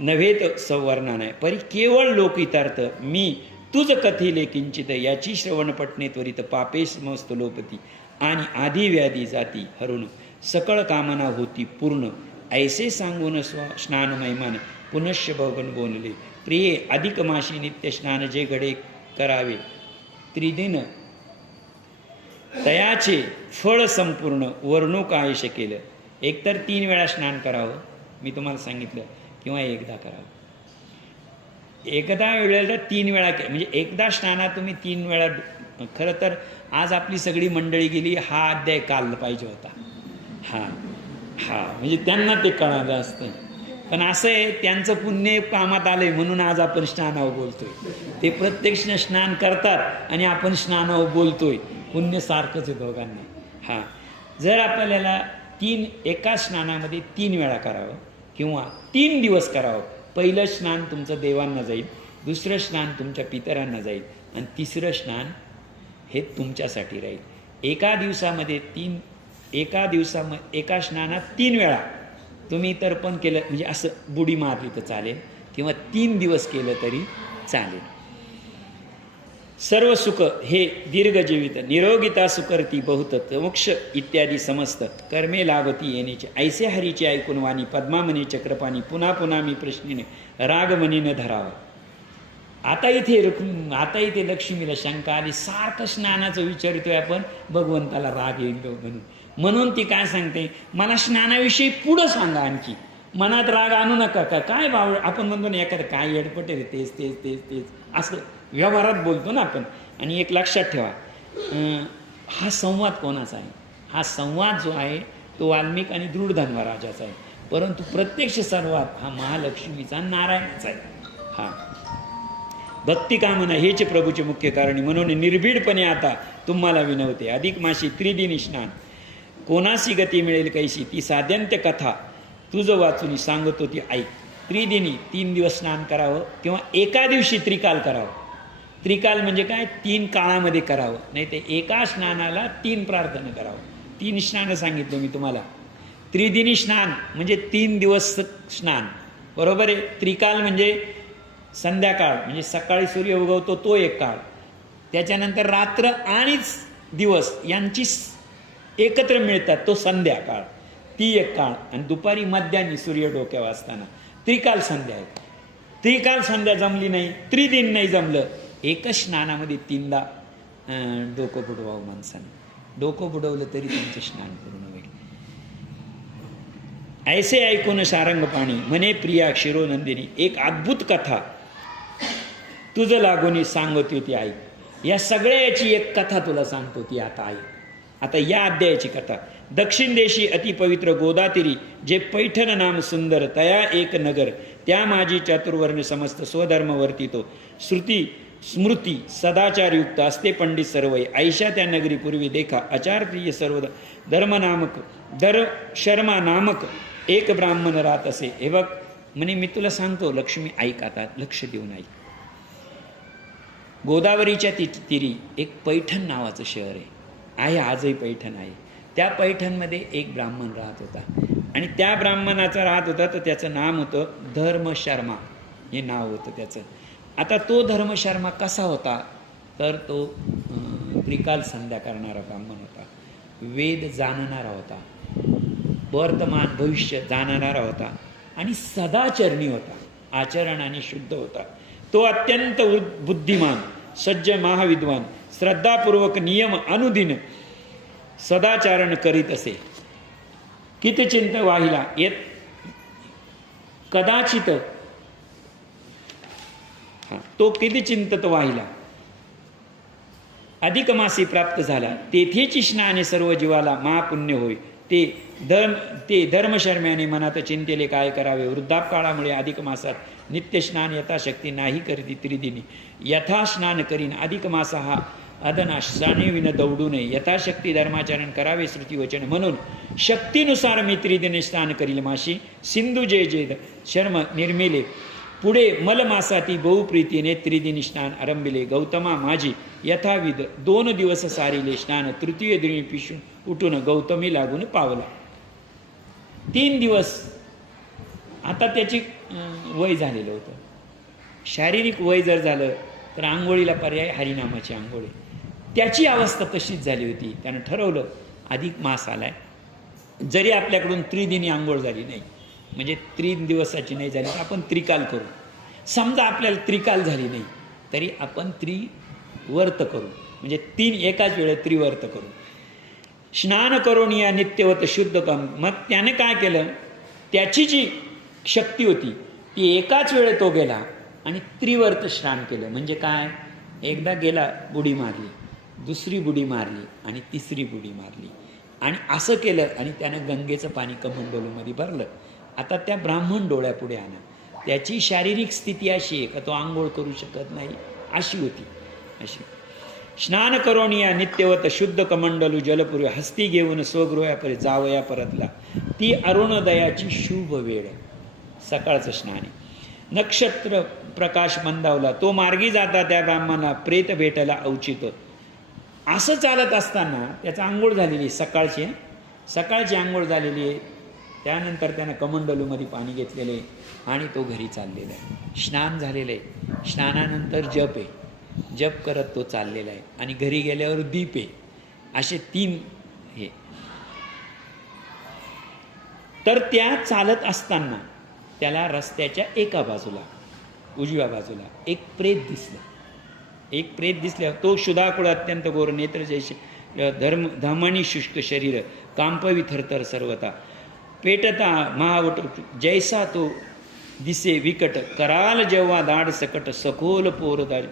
नव्हेत संवर्णन आहे परी केवळ लोकितार्थ मी तुझ कथिले किंचित याची श्रवण पटणे त्वरित पापेश मस्त लोपती आणि आधी व्याधी जाती हरून सकळ कामना होती पूर्ण ऐसे सांगून स्नान महिमान पुनश्य भगन बोलले. प्रिये अधिक माशी नित्य स्नान जे घडे करावे त्रिदिन तयाचे फळ संपूर्ण वर्णू काय शकेल. एकतर 3 वेळा स्नान करावं मी तुम्हाला सांगितलं किंवा एकदा करावं. एकदा वेळेला 3 वेळा म्हणजे एकदा स्नानात तुम्ही 3 वेळा. खरं तर आज आपली सगळी मंडळी गेली हा अध्याय काल पाहिजे होता. म्हणजे त्यांना ते कळालं असतं. पण असं आहे त्यांचं पुण्य कामात आलंय म्हणून आज आपण स्नानावर बोलतोय. ते प्रत्यक्ष स्नान करतात आणि आपण स्नानावर बोलतोय. पुण्य सारखंच आहे दोघांना. जर आपल्याला एका स्नानामध्ये 3 वेळा करावं किंवा 3 दिवस करावं. पहिलं स्नान तुमचं देवांना जाईल, दुसरं स्नान तुमच्या पितरांना जाईल आणि तिसरं स्नान हे तुमच्यासाठी राहील. एका दिवसामध्ये एका स्नानात 3 वेळा तुम्ही तर्पण केलं म्हणजे असं बुडी मारली तर चालेल किंवा 3 दिवस केलं तरी चालेल. सर्व सुख हे दीर्घ जीवित निरोगिता सुकरती बहुत मोक्ष इत्यादी समस्त कर्मे लाभती येण्याचे ऐसे हरीचे ऐकून वाणी पद्मामणी चक्रपाणी पुन्हा पुन्हा मी प्रश्नीने रागमणीने धरावा. आता इथे लक्ष्मीला शंका आली. सारखं स्नानाचं विचारतोय आपण भगवंताला राग येईल म्हणून ती काय सांगते मला स्नानाविषयी पुढं सांगा आणखी मनात राग आणू नका. काय बावळ आपण म्हणतो ना एखादं काय येडपट आहे रे तेच असं व्यवहारात बोलतो ना आपण. आणि एक लक्षात ठेवा हा संवाद कोणाचा आहे. हा संवाद जो आहे तो वाल्मिक आणि दृढधन्वा राजाचा आहे. परंतु प्रत्यक्ष संवाद हा महालक्ष्मीचा नारायणाचा आहे. भक्ती कामना हेच प्रभूचे मुख्य कारण म्हणून निर्भीडपणे आता तुम्हाला विनवते. अधिक मासी त्रिदिनी स्नान कोणासी गती मिळेल कैसी ती साध्यंत्य कथा तुझं वाचून सांगतो ती ऐक. त्रिदिनी 3 दिवस स्नान करावं किंवा एका दिवशी त्रिकाल करावं. त्रिकाल म्हणजे काय 3 काळामध्ये करावं. नाही ते एका स्नानाला 3 प्रार्थना करावं. 3 स्नानं सांगितले मी तुम्हाला. त्रिदिनी स्नान म्हणजे 3 दिवस स्नान बरोबर आहे. त्रिकाल म्हणजे संध्याकाळ म्हणजे सकाळी सूर्य उगवतो तो एक काळ, त्याच्यानंतर रात्र आणि दिवस यांची एकत्र मिळतात तो संध्याकाळ ती एक काळ, आणि दुपारी मध्यान्ही सूर्य डोक्यावर असताना त्रिकाल संध्या आहे. त्रिकाल संध्या जमली नाही, त्रिदिन नाही जमलं, एकच स्नानामध्ये 3दा डोकं बुडवावं माणसानं. डोकं बुडवलं तरी त्यांचं स्नान पूर्ण होईल. ऐसे ऐकून सारंग पाणी म्हणे प्रिया क्षीरोनंदिनी एक अद्भुत कथा तुझं लागून सांगत होती ऐक. या सगळ्याची एक कथा तुला सांगतो ती आता ऐक. आता या अध्यायाची कथा. दक्षिण देशी अतिपवित्र गोदातिरी जे पैठण नाम सुंदर तया एक नगर त्या माझी चातुर्वर्ण समस्त स्वधर्म वर्तितो श्रुती स्मृती सदाचारयुक्त असते पंडित सर्वय ऐशा त्या नगरी पूर्वी देखा आचार प्रिय सर्व धर्मनामक शर्मा नामक एक ब्राह्मण राहत असे. हे बघ म्हणे मी तुला सांगतो लक्ष्मी ऐक आता लक्ष देऊन ऐक. गोदावरीच्या तीरी एक पैठण नावाचं शहर आहे आजही पैठण आहे. त्या पैठणमध्ये एक ब्राह्मण राहत होता आणि त्या ब्राह्मणाचा राहत होता तर त्याचं नाव होतं धर्मशर्मा हे नाव होतं त्याचं. आता तो धर्मशर्मा कसा होता तर तो त्रिकाल संध्या करणारा ब्राह्मण होता, वेद जाणणारा होता, वर्तमान भविष्य जाणणारा होता आणि सदाचरणी होता, आचरणाने शुद्ध होता. तो अत्यंत बुद्धिमान सज्ज महाविद्वान श्रद्धापूर्वक नियम अनुदिन सदाचारण करीत असे. किती चिंत वाहिला येत कदाचित तो किती चिंतत वाहिला अधिक मासी प्राप्त झाला तेथेची स्नाने सर्व जीवाला महापुण्य होय. ते धर्मशर्म्याने मनात चिंतेले काय करावे. वृद्धापकाळामुळे अधिक मासात नित्य स्नान यथाशक्ती नाही करीती त्रिदिनी यथा स्नान करीन. अधिक मासा हा अदनाश सानेविन दौडू नये यथाशक्ती धर्माचरण करावे श्रुती वचन म्हणून शक्तीनुसार मी त्रिदिनी स्नान करील. माशी सिंधू जे शर्म निर्मिले पुढे मलमासाती बहुप्रीतीने त्रिदिनी स्नान आरंभिले. गौतमा माझी यथाविध 2 दिवस सारिले स्नान. तृतीय दिनी पिशून उठून गौतमी लागून पावला. 3 दिवस आता त्याची वय झालेलं होतं. शारीरिक वय जर झालं तर आंघोळीला पर्याय हरिनामाची आंघोळी. त्याची अवस्था तशीच झाली होती. त्यानं ठरवलं अधिक मास आलाय, जरी आपल्याकडून त्रिदिनी आंघोळ झाली नाही, म्हणजे 3 दिवसाची नाही झाली तर आपण त्रिकाल करू. समजा आपल्याला त्रिकाल झाली नाही तरी आपण त्रिवर्त करू, म्हणजे 3 एकाच वेळेत त्रिवर्त करू. स्नान करून या नित्यवत शुद्ध काम. मग त्याने काय केलं, त्याची जी शक्ती होती ती एकाच वेळेत तो गेला आणि त्रिवर्त स्नान केलं. म्हणजे काय, एकदा गेला बुडी मारली, दुसरी बुडी मारली आणि तिसरी बुडी मारली आणि असं केलं आणि त्यानं गंगेचं पाणी कमंडलूमध्ये भरलं. आता त्या ब्राह्मण डोळ्यापुढे आणा. त्याची शारीरिक स्थिती अशी आहे का तो आंघोळ करू शकत नाही, अशी होती. अशी स्नान करून या नित्यवत शुद्ध कमंडलू जलपूर्वी हस्ती घेऊन स्वगृहापर्यंत जावया परतला. ती अरुणोदयाची शुभ वेळ, सकाळचं स्नान आहे. नक्षत्र प्रकाश मंदावला. तो मार्गी जाता त्या ब्राह्मणाला प्रेत भेटायला औचित. असं चालत असताना त्याचं आंघोळ झालेली सकाळची आंघोळ झालेली आहे. त्यानंतर त्यानं कमंडलूमध्ये पाणी घेतलेलं आहे आणि तो घरी चाललेला आहे. स्नान झालेलं आहे. स्नानानंतर जप आहे, जप करत तो चाललेला आहे आणि घरी गेल्यावर दीप आहे. असे 3 हे. तर त्या चालत असताना त्याला रस्त्याच्या एका बाजूला, उजव्या बाजूला एक प्रेत दिसलं. तो शुधाकुळ अत्यंत गोर नेत्र जैसे धमनी शुष्क शरीर कांपवी थरथर सर्वता पेटता महावट जैसा तो दिसे विकट. कराल जेव्हा दाड सकट सखोल पोरदार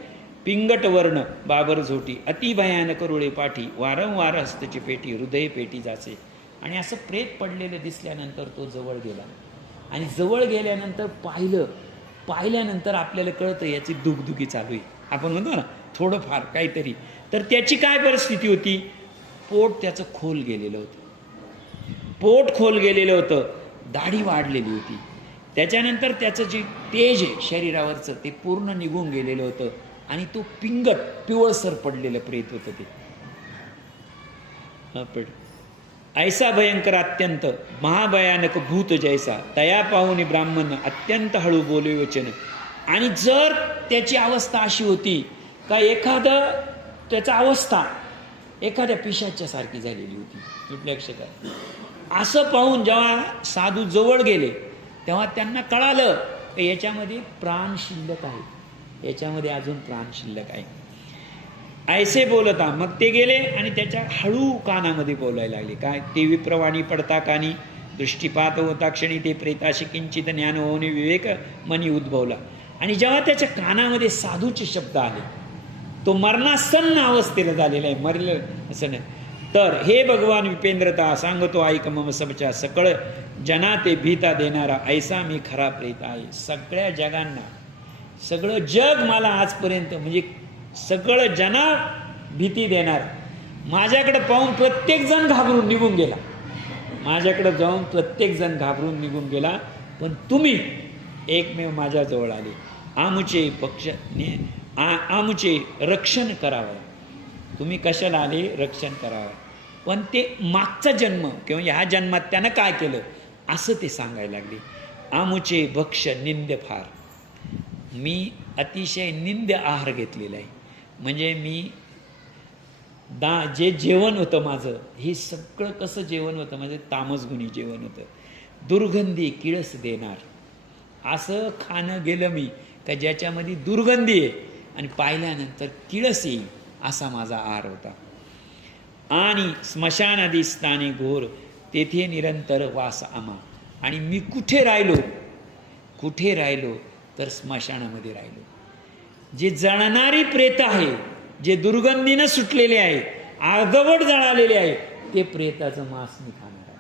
पिंगट वर्ण बाबर झोटी अति भयानक रुळे पाठी वारंवार हस्तची पेटी हृदय पेटी जासे. आणि असं प्रेत पडलेलं दिसल्यानंतर तो जवळ गेला आणि जवळ गेल्यानंतर पाहिल्यानंतर आपल्याला कळतं याची दुखदुखी चालू आहे. आपण म्हणतो ना थोडंफार काहीतरी. तर त्याची काय परिस्थिती होती, पोट त्याचं खोल गेलेलं होतं, दाढी वाढलेली होती. त्याच्यानंतर त्याचं जे तेज आहे शरीरावरचं ते पूर्ण निघून गेलेलं होतं आणि तो पिवळसर पडलेलं प्रेत होतं ते. ऐसा भयंकर अत्यंत महाभयानक भूत जैसा तया पाहुनी ब्राह्मण अत्यंत हळू बोले वचन. आणि जर त्याची अवस्था अशी होती का त्याचा अवस्था एखाद्या पिशाच्या सारखी झालेली होती. लक्षात आहे. असं पाहून जेव्हा साधू जवळ गेले तेव्हा त्यांना कळालं की याच्यामध्ये प्राण शिल्लक आहे, याच्यामध्ये अजून प्राण शिल्लक आहे. ऐसे बोलता मग ते गेले आणि त्याच्या हळू कानामध्ये बोलायला लागले. काय, ते विप्रवाणी पडता कानी दृष्टीपात होता क्षणी ते प्रेताशी किंचित ज्ञान होणे विवेक मनी उद्भवला. आणि जेव्हा त्याच्या कानामध्ये साधूचे शब्द आले, तो मरणासन्न अवस्थेला झालेला आहे, मरलं असं नाही. तर हे भगवान विपेंद्रता सांगतो ऐक मम सबच्या सकळ जना ते भीता देणारा ऐसा मी खरा प्रेत आहे. सगळ्या जगांना, सगळं जग मला आजपर्यंत म्हणजे सगळं जना भीती देणार. माझ्याकडे पाहून प्रत्येक जण घाबरून निघून गेला, माझ्याकडे जाऊन प्रत्येक जण घाबरून निघून गेला, पण तुम्ही एकमेव माझ्याजवळ आले. आमुचे रक्षण करावं. तुम्ही कशाला आले, रक्षण करावं. पण ते मागचा जन्म किंवा ह्या जन्मात त्यानं काय केलं असं ते सांगायला लागले. आमुचे भक्ष निंद फार. मी अतिशय निंद आहार घेतलेला आहे. म्हणजे मी जे जेवण होतं माझं, हे सगळं कसं जेवण होतं, म्हणजे तामसगुणी जेवण होतं, दुर्गंधी किळस देणार असं खाणं गेलं मी का ज्याच्यामध्ये दुर्गंधी आहे आणि पाहिल्यानंतर किळस येईल असा माझा आहार होता. आणि स्मशानादी स्थानी घोर तेथे निरंतर वास आमा. आणि मी कुठे राहिलो तर स्मशानामध्ये राहिलो. जे जळणारी प्रेत आहे, जे दुर्गंधीनं सुटलेले आहे, अर्धवट जळालेले आहे, ते प्रेताचं मांस मी खाणार आहे.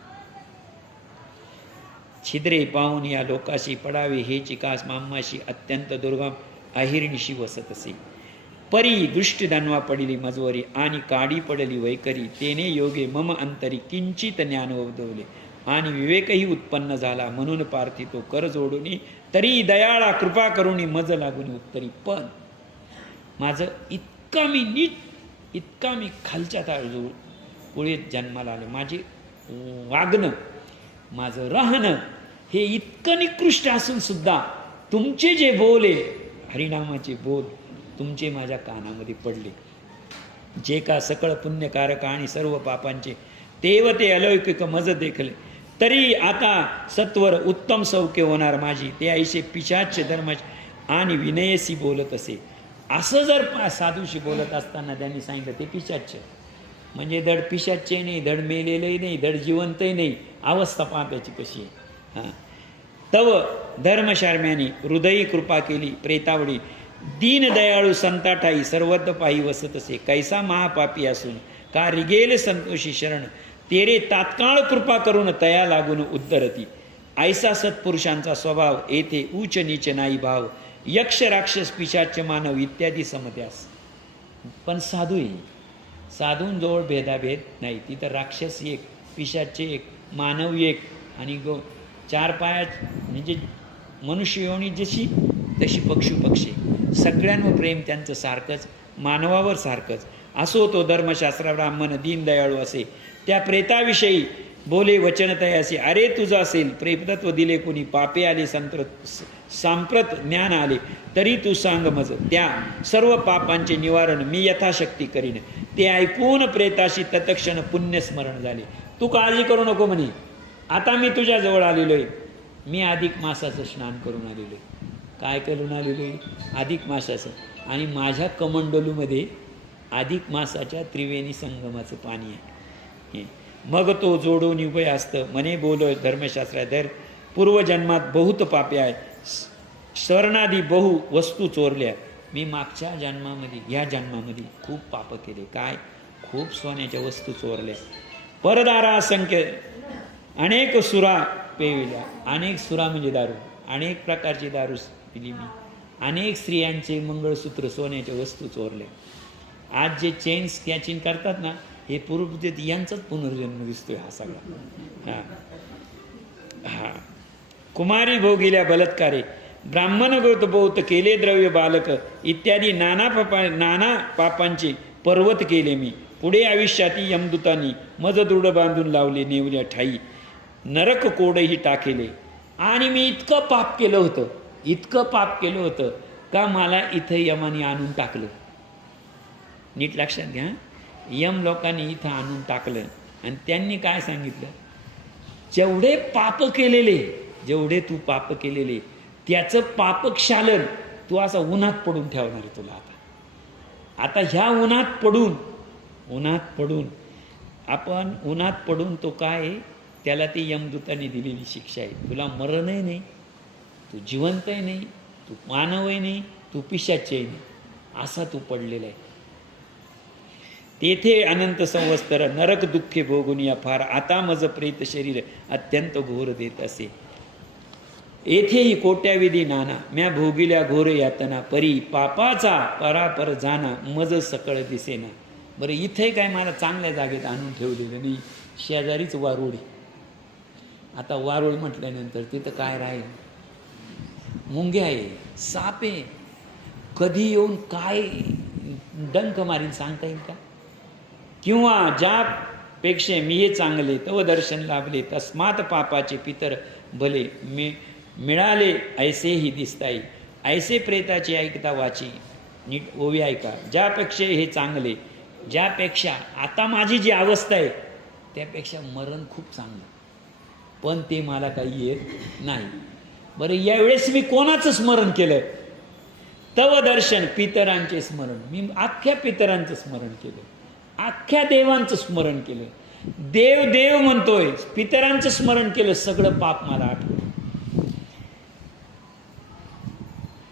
छिद्रे पाहून या लोकाशी पडावे हे चिकास मामाशी अत्यंत दुर्गम अहिर्निशी वसत असे. परी दृष्टी धनवा पडली मजवरी आणि काडी पडली वैकरी तेने योगे मम अंतरी किंचित ज्ञान उद्भवले. आणि विवेकही उत्पन्न झाला. म्हणून पार्थी तो कर जोडून तरी दयाळा कृपा करुणी मज लागून उत्तरी. पण माझं इतका मी खालच्या पुढे जन्माला आले. माझे वागणं, माझं राहणं हे इतकं निकृष्ट असून सुद्धा तुमचे जे बोल आहे, हरिनामाचे बोल तुमचे माझ्या कानामध्ये पडले. जे का सकळ पुण्यकारक आणि सर्व पापांचे तेव ते अलौकिक मज देखले. तरी आता सत्वर उत्तम सौख्य होणार माझी. ते ऐसे पिशाच धर्म आणि विनयसी बोलत असे. असं जर साधूशी बोलत असताना त्यांनी सांगितलं ते पिशाच, म्हणजे धड पिशाचे नाही, धड मेलेलंही नाही, धड जिवंतही नाही. अवस्था पापाची कशी आहे. हां, तव धर्मशार्म्याने हृदयी कृपा केली प्रेतावडी. दीनदयाळू संताठाई सर्वत्र पायी वसत असे. कैसा महापापी असून का रिगेल संतोषी शरण. तेरे तात्काळ कृपा करून तया लागून उद्धरती. ऐसा सत्पुरुषांचा स्वभाव येथे उच्च नीच नाही भाव. यक्ष राक्षस पिशाच मानव इत्यादी समत्यास. पण साधू आहे, साधूंजवळ भेदाभेद नाही. तिथं राक्षस एक, पिशाचे एक, मानव एक आणि चार पाया म्हणजे मनुष्य योनी जशी तशी पक्षी. सगळ्यांवर प्रेम त्यांचं सारखंच, मानवावर सारखंच. असो तो धर्मशास्त्र ब्राह्मण दीनदयाळू असे. त्या प्रेताविषयी बोले वचन तयासी. अरे तुझं असेल प्रेतत्व दिले कोणी, पापे आले सांप्रत ज्ञान आले. तरी तू सांग मज त्या सर्व पापांचे निवारण मी यथाशक्ती करीन. ते ऐकून प्रेताशी तत्क्षण पुण्यस्मरण झाले. तू काळजी करू नको म्हणे, आता मी तुझ्याजवळ आलेलो आहे. मी अधिक मासाचं स्नान करून आलेलो आहे. काय करून आलेलो आहे? अधिक मासाचं. आणि माझ्या कमंडलूमध्ये अधिक मासाच्या त्रिवेणी संगमाचं पाणी आहे. मग तो जोडून उभे असतं म्हणे बोलो धर्मशास्त्रा. धर पूर्वजन्मात बहुत पापे आहे, स्वर्णादी बहु वस्तू चोरल्या. मी मागच्या जन्मामध्ये ह्या जन्मामध्ये खूप पाप केले. काय? खूप सोन्याच्या वस्तू चोरल्या. परदारा असंख्य अनेक सुरा पेविल्या. अनेक सुरा म्हणजे दारू, अनेक प्रकारची दारू पिली मी. अनेक स्त्रियांचे मंगळसूत्र सोन्याच्या वस्तू चोरल्या. आज जे चेन स्कॅचिंग करतात ना, हे पूर्व यांचाच पुनर्जन्म दिसतोय हा सगळा. हा कुमारी भोगिल्या बलात्कारे. ब्राह्मण गोत बहुत केले द्रव्य बालक इत्यादी नाना पापांचे पर्वत केले मी. पुढे आयुष्याती यमदूतांनी मज दृढ बांधून लावले नेवल्या ठाई. नरक कोडही टाकेले. आणि मी इतकं पाप केलं होतं का मला इथं यमाने आणून टाकलं. नीट लक्षात घ्या, यम लोकांनी इथं आणून टाकलं. आणि त्यांनी काय सांगितलं? जेवढे तू पाप केलेले त्याचं पापक्षालन तू असं उन्हात पडून ठेवणार आहे तुला. आता ह्या उन्हात पडून तो काय, त्याला ती यमदूतांनी दिलेली शिक्षा आहे. तुला मरणही नाही, तू जिवंतही नाही, तू मानवही नाही, तू पिशाचही नाही, असा तू पडलेला आहे. तेथे अनंत संवत्सर नरक दुःखे भोगून या फार. आता मज प्रेत शरीर अत्यंत घोर देत असे. येथेही कोट्याविधी नाना म्या भोगिल्या घोर यातना. परी पापाचा परापर जाना मज सकळ दिसेना. बरं, इथे काय मला चांगल्या जागेत आणून ठेवलेलं नाही, शेजारीच वारुळ. आता वारुळ म्हटल्यानंतर तिथं काय राहील? मुंग्या आहे, साप आहे, कधी येऊन काय डंक मारीन सांगता येईल का? किंवा ज्यापेक्षा मी हे चांगले तव दर्शन लाभले. तस्मात पापाचे पितर भले मिळाले ऐसेही दिसताई. ऐसे प्रेताचे ऐकता वाची. नीट ओवी ऐका. ज्यापेक्षा हे चांगले, ज्यापेक्षा आता माझी जी अवस्था आहे त्यापेक्षा मरण खूप चांगलं, पण ते मला काही येत नाही. बरं, यावेळेस मी कोणाचं स्मरण केलं? तव दर्शन, पितरांचे स्मरण. मी अख्ख्या पितरांचं स्मरण केलं, अख्ख्या देवांचं स्मरण केलं. देव देव म्हणतोय, पितरांचं स्मरण केलं, सगळं पाप मला आठवलं.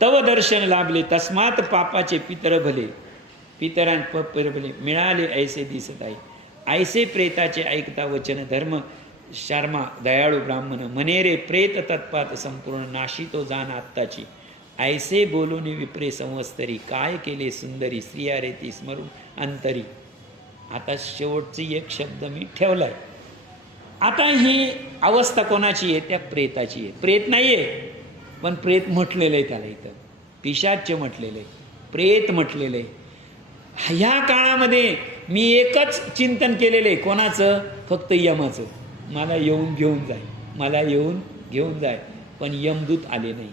तव दर्शन लाभले तस्मात पापाचे पितर भले. भले मिळाले ऐसे दिसत आहे. ऐसे प्रेताचे ऐकता वचन धर्म शर्मा दयाळू ब्राह्मण. मनेरे प्रेत तत्पात संपूर्ण नाशी तो जाण आत्ताची. ऐसे बोलून विप्रे संवत्सरी. काय केले सुंदरी स्त्रिया रे ती स्मरून अंतरी. आता शेवटची एक शब्द मी ठेवलाय. आता ही अवस्था कोणाची आहे? त्या प्रेताची आहे. प्रेत नाही आहे, पण प्रेत म्हटलेलं आहे त्याला इथं, पिशाच्य म्हटलेलं आहे, प्रेत म्हटलेलं आहे. ह्या काळामध्ये मी एकच चिंतन केलेलं आहे, कोणाचं? फक्त यमाचं. मला येऊन घेऊन जाय, मला येऊन घेऊन जाय. पण यमदूत आले नाही.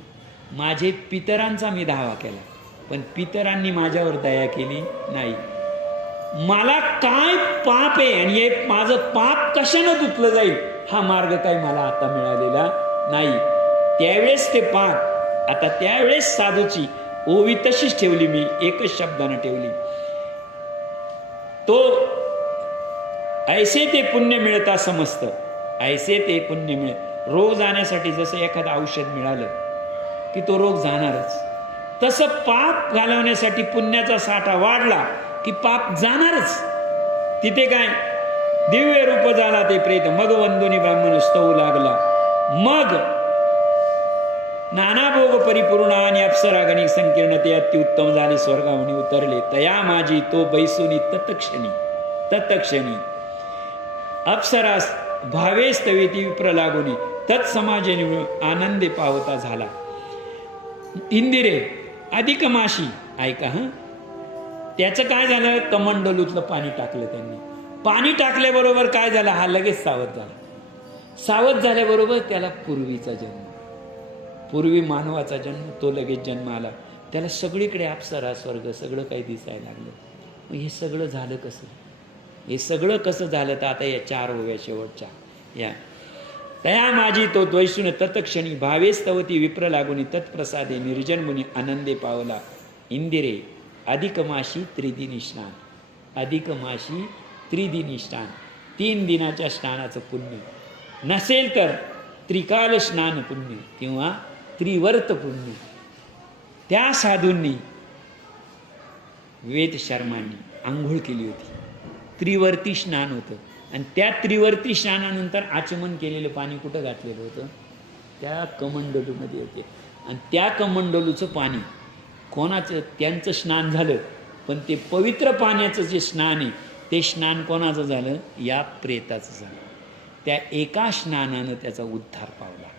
माझे पितरांचा मी दावा केला, पण पितरांनी माझ्यावर दया केली नाही. मला काय पाप आहे आणि हे माझं पाप कशानं धुतलं जाईल हा मार्ग काही मला आता मिळालेला नाही. त्यावेळेस ते पाप, आता त्यावेळेस साधूची ओवी तशीच ठेवली, मी एकच शब्दानं ठेवली, तो ऐसे ते पुण्य मिळता समजतं, ऐसे ते पुण्य मिळ. रोग जाण्यासाठी जसं एखादं औषध मिळालं की तो रोग जाणारच, तसं पाप घालवण्यासाठी पुण्याचा साठा वाढला की पाप जाणारच. तिथे काय दिव्य रूप झाला ते प्रेत, मग वंदुनी ब्राह्मण स्तवू लागला. मग नाना भोग परिपूर्ण आणि अप्सरा गणिक संकीर्ण ते अत्युत्तम झाले, स्वर्गावणी उतरले. तया माझी तो बैसुनी तत्क्षणी अप्सरास भावे स्तवेती विप्र लागुनी तत्समाजे आनंदे पावता झाला. इंदिरे अधिक माशी, ऐका हं, त्याचं काय झालं? कमंडलूतलं पाणी टाकलं त्यांनी. पाणी टाकल्याबरोबर काय झालं? हा लगेच सावध झाला. सावध झाल्याबरोबर त्याला पूर्वीचा जन्म, पूर्वी मानवाचा जन्म, तो लगेच जन्म आला. त्याला सगळीकडे अप्सरा स्वर्ग सगळं काही दिसायला लागलं. मग हे सगळं झालं कसं? हे सगळं कसं झालं? तर आता या 4 ओव्या शेवटच्या या. तया माझी तो द्वैषुन तत्क्षणी भावेस्तवती विप्र लागुनी तत्प्रसादे निर्जन मुनी आनंदे पावला. इंदिरे अधिक माशी त्रिदिनी स्नान, अधिक माशी त्रिदिनी स्नान, 3 दिनाच्या स्नानाचं पुण्य नसेल तर त्रिकाल स्नान पुण्य किंवा त्रिवर्त पुण्य. त्या साधूंनी वेद शर्मांनी आंघोळ केली होती, त्रिवर्ती स्नान होतं. आणि त्या त्रिवर्ती स्नानानंतर आचमन केलेलं पाणी कुठं घातलेलं होतं? त्या कमंडलूमध्ये होते. आणि त्या कमंडलूचं पाणी कोणाचं? त्यांचं स्नान झालं, पण ते पवित्र पाण्याचं जे स्नान आहे ते स्नान कोणाचं झालं? या प्रेताचं झालं. त्या एका स्नानानं त्याचा उद्धार पावला.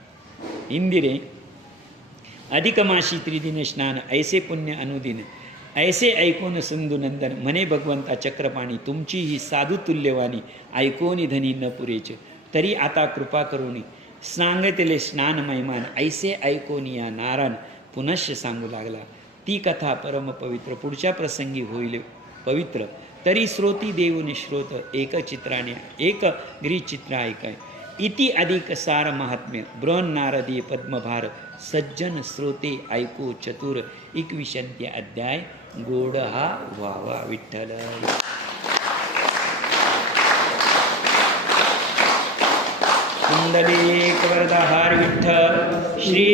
इंदिरे अधिक माशी त्रिदिन स्नान ऐसे पुण्य अनुदिन, ऐसे ऐकून सिंधू नंदन म्हणे भगवंता चक्रपाणी, तुमची ही साधू तुल्यवाणी ऐकोनी धनी न पुरेच, तरी आता कृपा करुणी सांगतले स्नान महिमान, ऐसे ऐकोनी या नारायण पुनश्च सांगू लागला. ती कथा परम पवित्र, पुढच्या प्रसंगी होईल पवित्र. तरी श्रोती देऊन श्रोत एक चित्राने एक गिरिचित्र ऐकाय. इति अधिक सार महात्म्य बृहन नारदी पद्मभार, सज्जन श्रोते ऐकू चतुर 21 अध्याय. गोड हा व्हावा विठ्ठल. कुंडलिक वरदाहार विठ्ठल श्री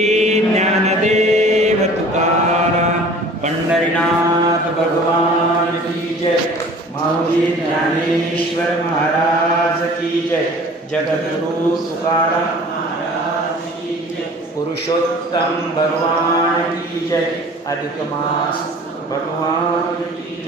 ज्ञानदेव तुकाराम पंढरीनाथ भगवान की जय. माऊली ज्ञानेश्वर महाराज की जय. जगद्गुरु तुकाराम महाराज की जय. पुरुषोत्तम भगवान की जय. अधिक मास भगवान की